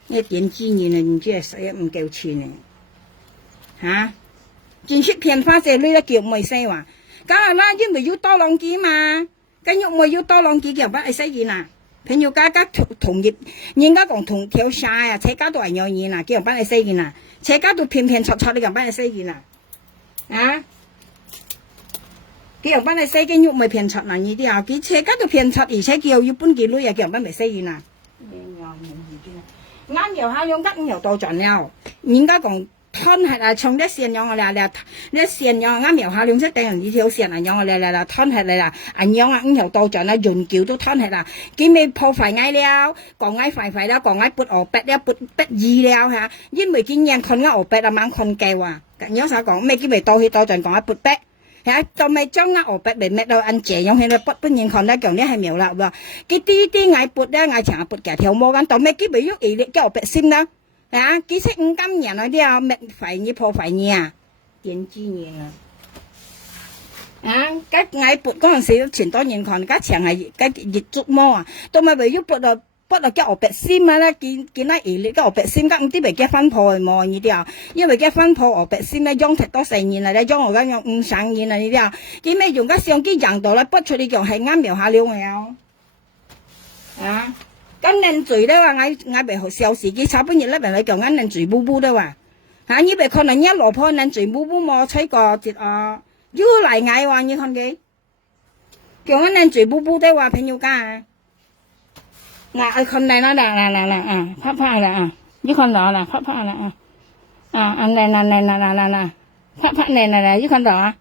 一點資源啊，唔知係使唔夠錢啊！見識騙花姐女都叫唔係西話，梗係啦，因為要多兩幾嘛，跟喐咪要多兩幾叫不係西件啊！朋友家同業，人家講同條晒啊，車家都係有嘢啦，叫不係西件啊，車家都騙擦你叫不係西件啊！叫不係西件喐咪騙擦嗱呢啲啊，佢車家都騙擦，而且叫要搬幾女啊，叫不係西件啊！啱又下兩吉又到盡了，人家講吞係從啲線樣嚟，啲線樣啱又下兩隻頂人呢條線樣嚟吞係嚟啦，樣又到盡啦，潤橋都吞係啦，幾味破壞嗌了，講嗌壞啦，講嗌撥鵝筆啦，撥筆二了嚇，因為見人困鵝筆啊，猛困計話，有啥講咩幾味到去到盡講嗌撥筆。就咪將鵝筆嚟搣到按這樣喺度撥本人看咧，講呢係苗啦喎，佢啲嗌撥咧嗌長撥嘅條毛緊，到尾幾味喐而力叫鵝筆先啦，幾識五金人啊啲啊搣廢嘢破廢嘢啊，點知嘢家嗌撥嗰陣時前多年看，家長係家熱足毛啊，到咪為喐撥到。不過叫鵝筆先啊啦，見啦而你叫鵝筆先，咁啲咪結分破嘅冇呢啲啊，因為結分破鵝筆先咧，用太多成年啦，你用我而家用唔上年啦呢啲啊，見咩用家相機影到啦，不出你講係啱描下了未有？咁人嘴咧話嗌咪小時機炒半日咧，咪你講啱人嘴布布咧話，你咪可能一落破人嘴布布冇吹過節啊，要嚟嗌話你看佢，講啱人嘴布布的話朋友家。ai con này nó là phát là với con đó là phát là anh này là phát này là với con đó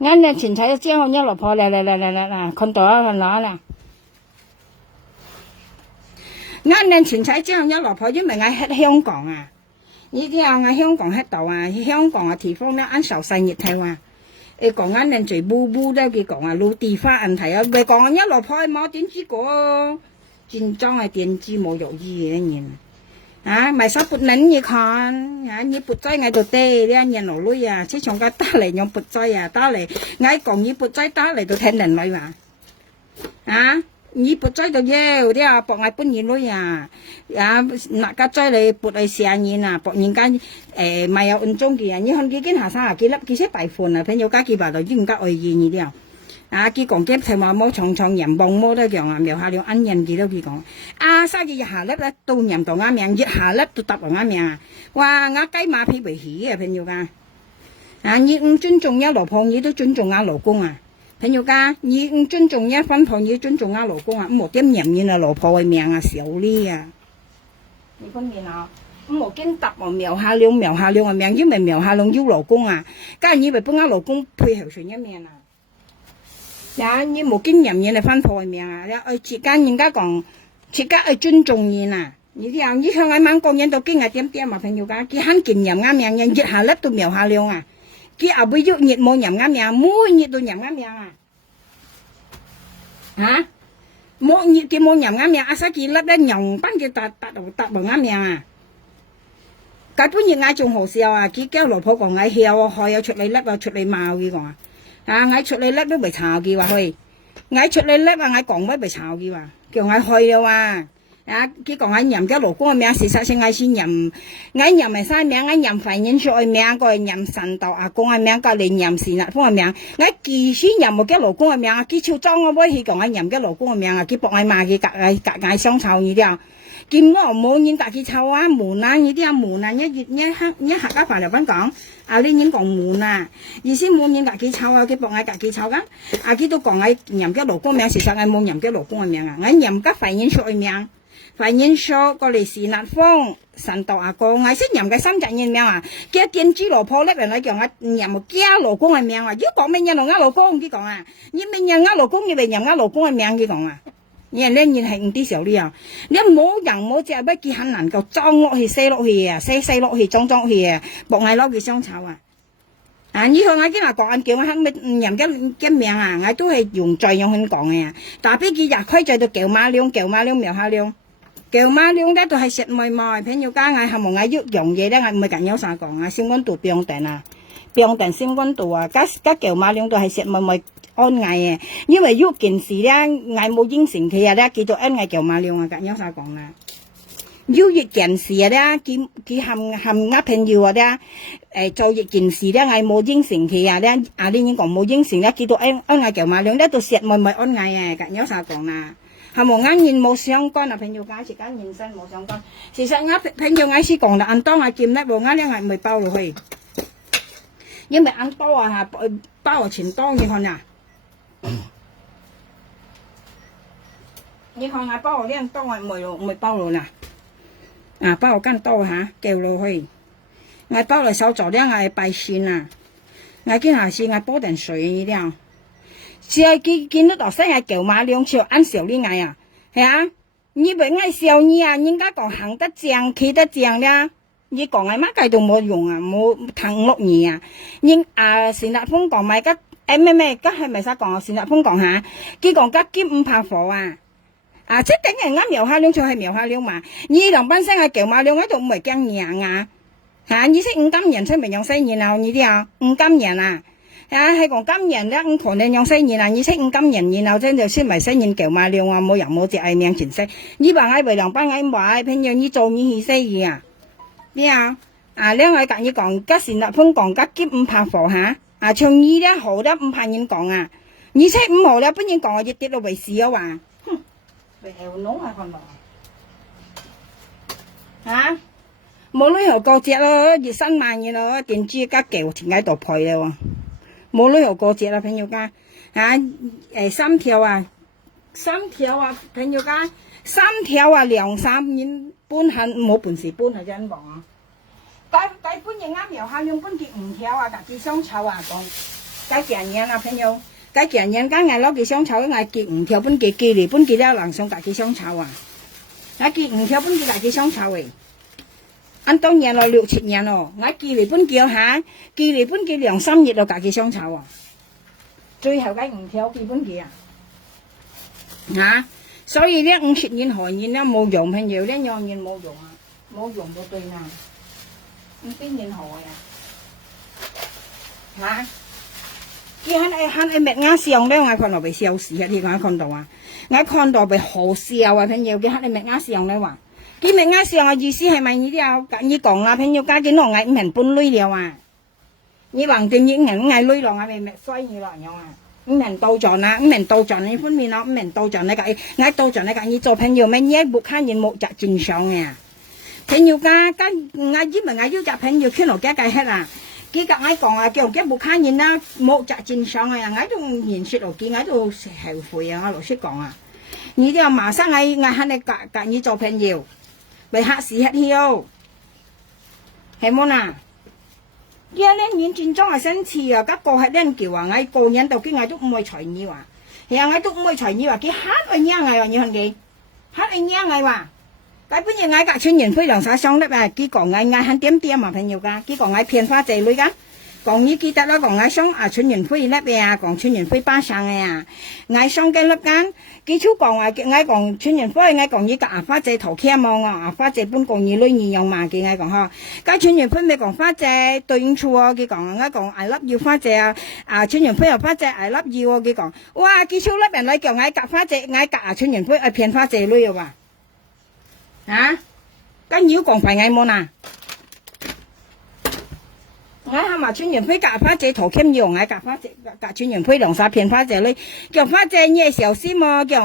ngã nên chỉnh thấy之後一老婆là con đó là ngã nên chỉnh thấy之後一老婆因為我喺香港啊，呢啲啊我香港喺度啊，香港嘅地方咧按受細熱睇啊。你講緊人最บูบู咧，佢講啊老地花問題啊，咪講一落派冇點知個戰裝係點知冇有意嘅人啊，咪手撥撚嘢看啊，你撥仔喺度跌呢人落女啊，即從家打嚟用撥仔啊，打嚟嗌講你撥仔打嚟到聽人女嘛啊！你撥仔就要啲啊，博嗌搬嘢女啊，嗱家仔你撥嚟成嘢啊，博人間咪有按鐘嘅，你看幾間下山啊，幾粒幾些大款啊，朋友家幾把就應該愛嘢呢啲啊，幾講嘅係話冇長長人棒冇得樣啊，描下了恩人幾多幾講，沙嘅下粒咧到人到啱命，日下粒都揼啱命啊，哇雞馬屁為起啊，朋友家，你唔尊重一老婆，你都尊重老公啊。朋友家，你唔尊重一分婆，你尊重老公啊！冇點任人啊，老婆嘅命啊，少啲啊！你分面啊，冇見答我描下兩嘅命，因為描下兩要老公啊，梗係以為幫老公配合上一面啊！你冇見任人嚟分婆嘅命啊！之間人家講，自家去尊重人啊！你啲你向外猛講人到經係點嘛？朋友家，佢肯見人啱命，人熱下粒都描下兩啊！佢後尾喐熱冇人啱命，每熱到人啱命啊！冇熱嘅冇人啱命，阿細幾粒咧人班嘅搭冇啱命啊！佢本熱嗌仲好笑啊！佢叫老婆講嗌笑啊，害有出嚟粒啊，出嚟冒佢講啊！嗌出嚟粒都被炒佢話去，嗌出嚟粒啊，嗌講乜被炒佢話，叫嗌去啊話！佢講嗌任嘅老公嘅名，事實上嗌先任，嗌任咪晒名，嗌任凡人出嘅名，個任神道阿公嘅名，個連任善立方嘅名，嗌佢先任冇嘅老公嘅名，佢超裝嘅威，佢講嗌任嘅老公嘅名啊，佢博嗌罵佢隔嗌相臭呢啲啊，見我冇人搭佢臭啊，門啊呢啲啊門啊，一客家話嚟講，呢人講門啊，意思冇人搭佢臭啊，佢博嗌搭佢臭噶，佢都講嗌任嘅老公名，事實係冇任嘅老公嘅名啊，嗌任嘅凡人出嘅名。凡人說過嚟是立方神道阿哥，我識任嘅深圳人名啊，叫電子老婆叻人嚟講啊，任家老公嘅名啊，如果講咩人同老公佢講啊，你咩人老公，你咪任老公嘅名佢講啊，人咧人係唔啲時候呢啊，你冇人冇隻乜佢很能夠裝落去塞落去啊，塞落去裝去啊，博嗌撈佢相炒啊，以後我今日講叫我肯咩任嘅名啊，我都係用再用佢講嘅啊，但係佢日開在度叫馬兩苗下兩。叫馬兩咧都係食妹妹，朋友家嗌係冇嗌喐樣嘢咧，嗌唔係咁有啥講啊，先溫度冰定啊，冰定先溫度啊，加叫馬兩都係食妹妹安嗌嘅，因為喐件事咧，嗌冇應承佢啊咧，叫做安嗌叫馬兩啊，咁有啥講啦？喐一件事啊咧，佢含朋友啊咧，做一件事咧，嗌冇應承佢啊咧，呢人講冇應承咧，叫做安嗌叫馬兩咧，都食妹妹安嗌嘅，咁有啥講啦？係冇啱現冇相干啊，朋友家時間現身冇相干。事實朋友啱先講啦，按當係劍咧，冇啱咧係咪包落去？因為按多啊嚇，包錢多你看啊，你看下包呢多係唔包落啦，包更多嚇，叫落去，我包嚟手做咧係拜線啊，我見下次我煲定水呢啲。是啊，見到大細係叫馬兩條按小呢嗌啊，係啊，你咪嗌小你啊，人家講行得正企得正啦，你講係乜計都冇用啊，冇騰落你啊，善立峰講咪吉咩，吉係咪使講善立峰講下，佢講吉兼唔怕火啊，即係等人啱描下兩條係描下兩嘛，你兩班聲係叫馬兩喺度唔係驚人啊，你識五金人出咪用西然後你啲啊，五金人啊。係講金人咧，可能用西人啊，你識五金人，然後真就先咪西人叫馬兩啊，冇人冇隻嗌命全識。你話嗌為兩班嗌話，平日你做你去西嘢啊？咩啊？兩位隔你講，吉善立峰講吉兼唔怕火嚇，從你咧好得唔怕人講啊，你識唔好咧，不然講我一跌落為事啊話，哼，為係弄啊看到冇旅遊過節咯，熱身慢嘢咯，電子加舊前喺度配咧喎。冇旅遊過節啦，朋友家，3條啊，朋友家， 3條啊2-3年搬係冇本事搬啊真講啊！計搬嘢啱又下兩搬結5條啊，自己雙籌啊講，計幾年啊朋友，計幾年間嗌攞幾雙籌，嗌結5條搬幾嚟搬幾了人送自己雙籌啊，嗌結5條搬幾自己雙籌誒，按當年咯6-7年咯，嗌結嚟搬幾下，結嚟搬幾2-3月咯自己雙籌啊，最後計5條結搬幾啊，嚇！所以呢50年行業呢冇用，朋友呢樣嘢冇用啊，冇用到對啦。邊年好呀？嚇！佢喺咩啱上咧？我看到被笑死啊！你我看到啊，我看到被好笑啊！朋友，佢喺咩啱上咧話？佢咩啱上啊？意思係咪你啲你講啊？朋友家幾耐唔係搬累了啊？你橫掂已經係累咯，我咪衰你咯樣啊！唔係到咗啦，唔係到咗你分面咯，唔係到咗你個，我到咗你個，你做朋友咩？你不看人冇就正常嘅。朋友家我以為我要隻朋友圈落幾計hết啊！佢個我講啊，叫佢冇看人啦，冇隻正常嘅，我都言説落見，我都後悔啊！我老實講啊，你啲馬上我喊你隔你做朋友，咪嚇死嚇跳，係冇啦！而家呢年轉裝係新次啊，個係呢叫啊，我個人到幾我都唔會隨你話，係我都唔會隨你話，佢嚇我娘我你看佢嚇我娘我話。cái bữa giờ cái chuyên nhân phơi lòng xa xong đấy bà kia còn ngay hắn tiêm tiêm mà phải nhiều cả kia còn ngay phiền pha chạy lui cả còn như kia ta đó còn ngay xong chuyên nhân phơi lớp bè còn chuyên nhân phơi ba sang à ngay xong cái lớp cán kia chú còn ngay còn chuyên nhân phơi ngay còn như cả pha chạy thầu khe mong à pha chạy bún còn như lui nhiều dòng mà kia ngay còn ha cái chuyên nhân phơi mấy còn pha chạy tôi ứng chua kia còn ngay còn I love you pha chạy chuyên nhân phơi pha chạy I love you kia còn wow kia chú lớp bè lại kiểu ngay cả pha chạy ngay cả chuyên nhân phơi phiền pha chạy lui rồi bà hả cái nhiêu còn phải ngày môn à ngay mà chuyên nhân phơi cả phát chế thổ kiếm nhiều ngay cả phát cả chuyên nhân phơi đồng sa phiền phát chế lấy kiểu phát chế nhẹ xíu xí mà kiểu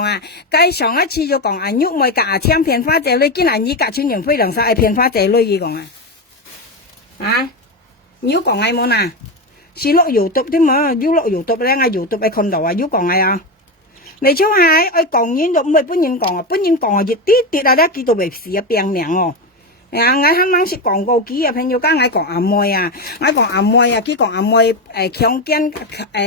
cái sòng á chi cho còn nhúc mày cả千phiền phát chế lấy cái này như cả chuyên nhân phơi đồng sa phiền phát chế lấy gì còn hả nhiêu còn ngày môn à xí lộ YouTube thế mà nhiêu lộ YouTube đấy ngay YouTube ai không đầu nhiêu còn ngày à này chú hai ơi còn nhiên được mới bún nhiên còn dịch tiết ra đó kia tụi bị xì bèn miệng哦ngay hắn mang sĩ còn câu ký朋友家ngay còn môi ngay còn môi kia còn môi強姦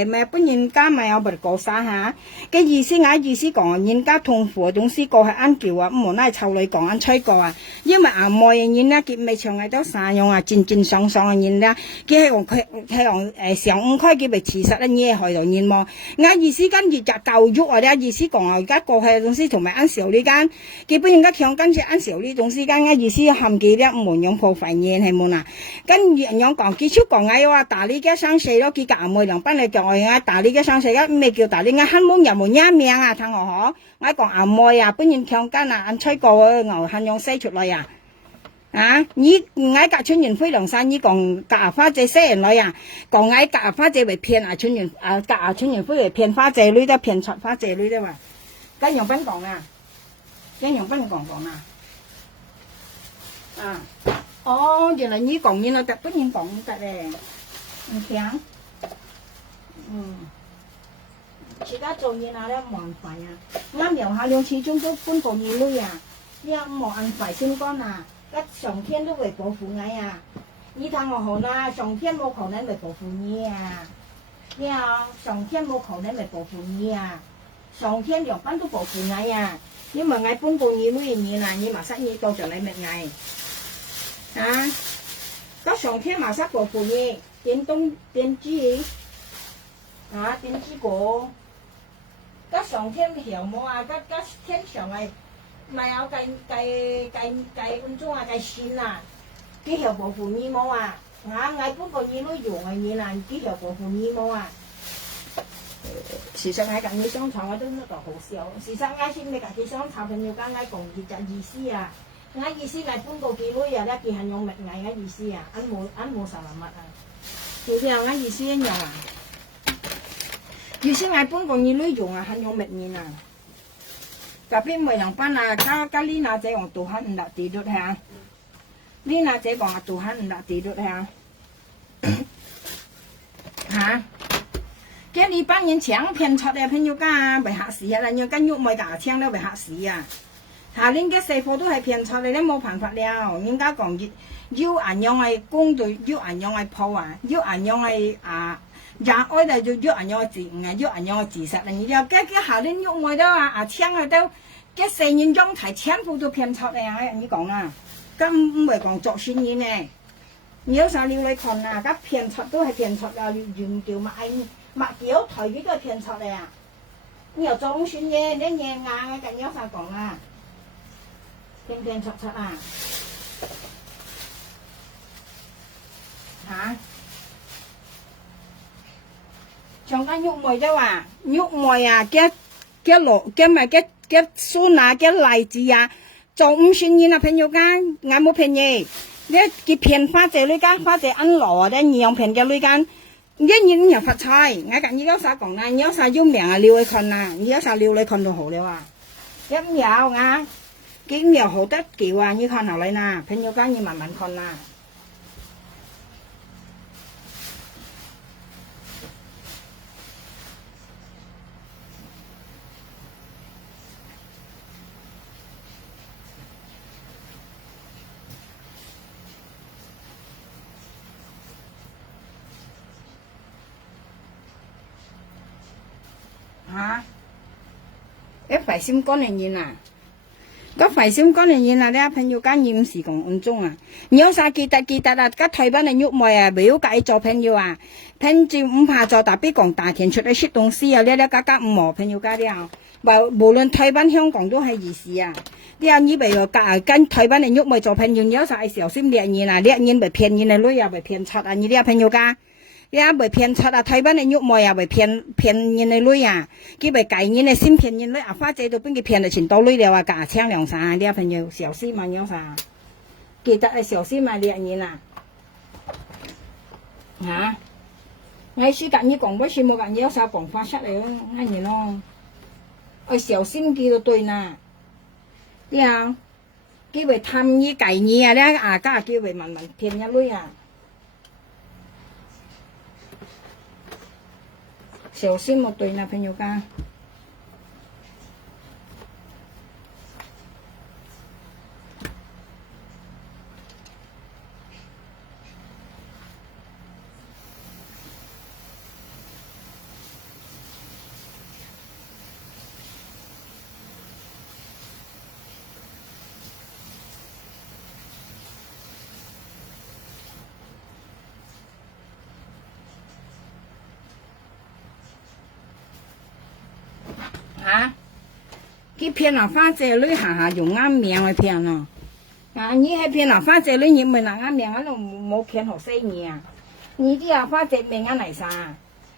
mà bún nhiên家咪有不過啥嚇cái意思ngay意思講人家痛苦總是個係按叫啊唔係臭女講按吹過啊因為môi人咧佢未長喺度啥樣啊正常嘅人咧佢係講上午開佢被其實咧嘢害到人麼啱意思跟住就教育啊咧意思講而家個係總是同埋按小呢間佢本人家強姦是按小呢種時間嘅意思含佢咧唔用破壞嘢係冇啦跟住人講佢出講嗌話打呢個生死咯佢夾唔會兩班嚟叫我嗌打呢個生死嘅咩叫打呢個肯冇又冇嘢命啊聽我嗬我講妹啊本人強姦啊按吹過牛肯用西出來啊你嗌夾春園飛龍山你講夾花姐西人來啊講嗌夾花姐為騙春園夾春園飛為騙花姐女得騙出花姐女得話跟楊斌講啊跟楊斌講哦原來你講你那得本人講得咧唔聽其他做嘢那咧冇人費啊啱由下兩次中都搬過二女啊呢個冇人費先幹啊個上天都會保護你啊你睇我好啦上天冇可能會保護你啊呢個上天冇可能會保護你啊上天兩班都保護你啊因為我搬過二女嘢啦你馬上你到就你咪嗌個上天馬上保護你點東點知點知個個上天條冇啊個天上係咪有計分鐘啊計線啊幾條保護你冇啊我搬過二女用嘅嘢啦幾條保護你冇啊事實係咁嘅商場我都覺得好笑事實啱先你自己商場朋友間嗌共結就意思啊我意思係搬過幾女啊咧佢係用物藝嘅意思啊冇實物啊條條我意思一樣啊意思係搬過二女用啊係用物嘢啊嗰邊每兩班啊加呢娜姐講杜肯唔得地度係呢娜姐講杜肯唔得地度係嚇cái đi bán những chén phiền chặt đẹp hơn nhiều cả bị hạ sĩ là nhiều cái nhục mày cả chén đâu bị hạ sĩ 下年嘅師傅都係騙出嚟咧，冇辦法了。人家講要銀樣係公對，要銀樣係鋪啊，要銀樣係廿愛嚟就要銀樣係自唔係要銀樣係自實嚟。然後嘅下年喐我都話槍啊都嘅成年中提全部都騙出嚟啊！你講啊，咁唔係講作算嘢呢？你有啥料你看啊？咁騙出都係騙出啊！原條麥條台幾個騙出嚟啊！你又做算嘢，你嘢硬啊！咁有啥講啊？騙出啊！嚇？長間喐梅啫話，喐梅啊！嘅羅嘅咪嘅孫啊嘅例子啊，做唔算嘢啊！朋友間，我冇騙嘢。你佢騙花姐女間，花姐安羅啊！你用騙嘅女間，一年又發財。我講你有啥講啦？你有啥要命啊？撩你看啊！你有啥撩你看就好了啊！一有啊，幾秒好得叫啊！你看下嚟啦，朋友間你慢慢看啦。嚇！一費心肝嚟現啊！嗰費心肝嚟現啊！啲朋友間驗時講按鐘啊！你有啥記得啊！嗰台灣嚟喐梅啊，唔要介做朋友啊！朋友唔怕做，特別講大田出嚟食東西啊！呢家唔和朋友家啲啊！無論台灣香港都係如是啊！啲啊，以為又跟台灣嚟喐梅做朋友，你有啥小心獵人啊！獵人咪騙人嚟女啊，咪騙賊啊！你啲朋友家。你啊未騙出啊！台灣嘅喐梅啊，未騙人嘅女啊，佢未計人嘅先騙人女啊！花姐都俾佢騙到全到女了啊！假槍兩啥？你啊朋友小心嘛，有啥？記得係小心嘛，獵人啊！嚇！我書隔你講不是冇隔你有啥講法出嚟咯，啱嘢咯。我小心記到對啦。你啊，佢會貪你計你啊！你啊家佢會慢慢騙人女啊！小心冇對啦，朋友家。啊！佢騙人花姐女下用啱命去騙咯。啊！你係騙人花姐女，你咪拿啱命喺度冇騙學死你啊！你啲啊花姐命啱嚟啥？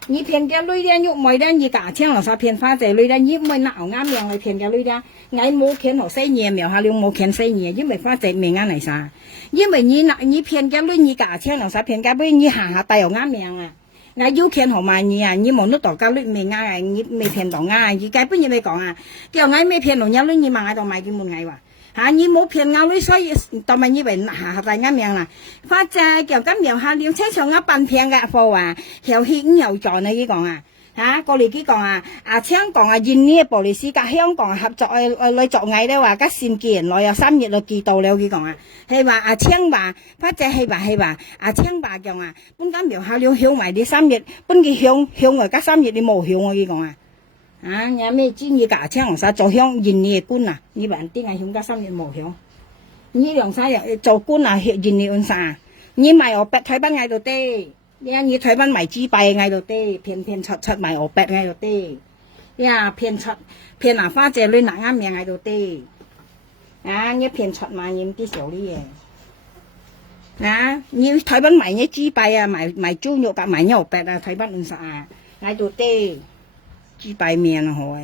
你騙嘅女咧，喐梅咧，你假槍落啥騙花姐女咧？你咪拿啱命去騙嘅女咧，我冇騙學死你，苗下了冇騙死你，因為花姐命啱嚟啥？因為你騙嘅女，你假槍落啥騙嘅女，你下帶又啱命啊！我要騙好嘛你啊！你冇得到家女未啱啊！你未騙到啊！而家不如你講啊！叫我未騙到人女，你問我度買幾門藝話嚇？你冇騙我女，所以當咪以為下大啱命啦！花姐叫今苗下了車上一笨騙嘅貨啊！又險又撞你講啊！嚇，過嚟幾講啊！香港啊，印尼嘅玻璃絲隔香港合作嚟作藝咧話，家善寄人來又3月就寄到了幾講啊！係話青話，花姐係話青話講啊，本間苗下了響埋啲3月，本嘅響外家3月你冇響我幾講啊！有咩專業架青紅沙做響印尼嘅官啊？你話啲係響家3月冇響，呢兩三日做官啊，印尼安啥？你賣我白台灣嗌到啲。你台灣賣豬幣嗌到啲，騙出賣我白嗌到啲，騙花姐女拿啱命嗌到啲，你騙出賣人啲少啲嘢，你台灣賣啲豬幣啊，賣豬肉啊，賣牛白啊，台灣唔實啊，嗌到啲豬幣命啊，好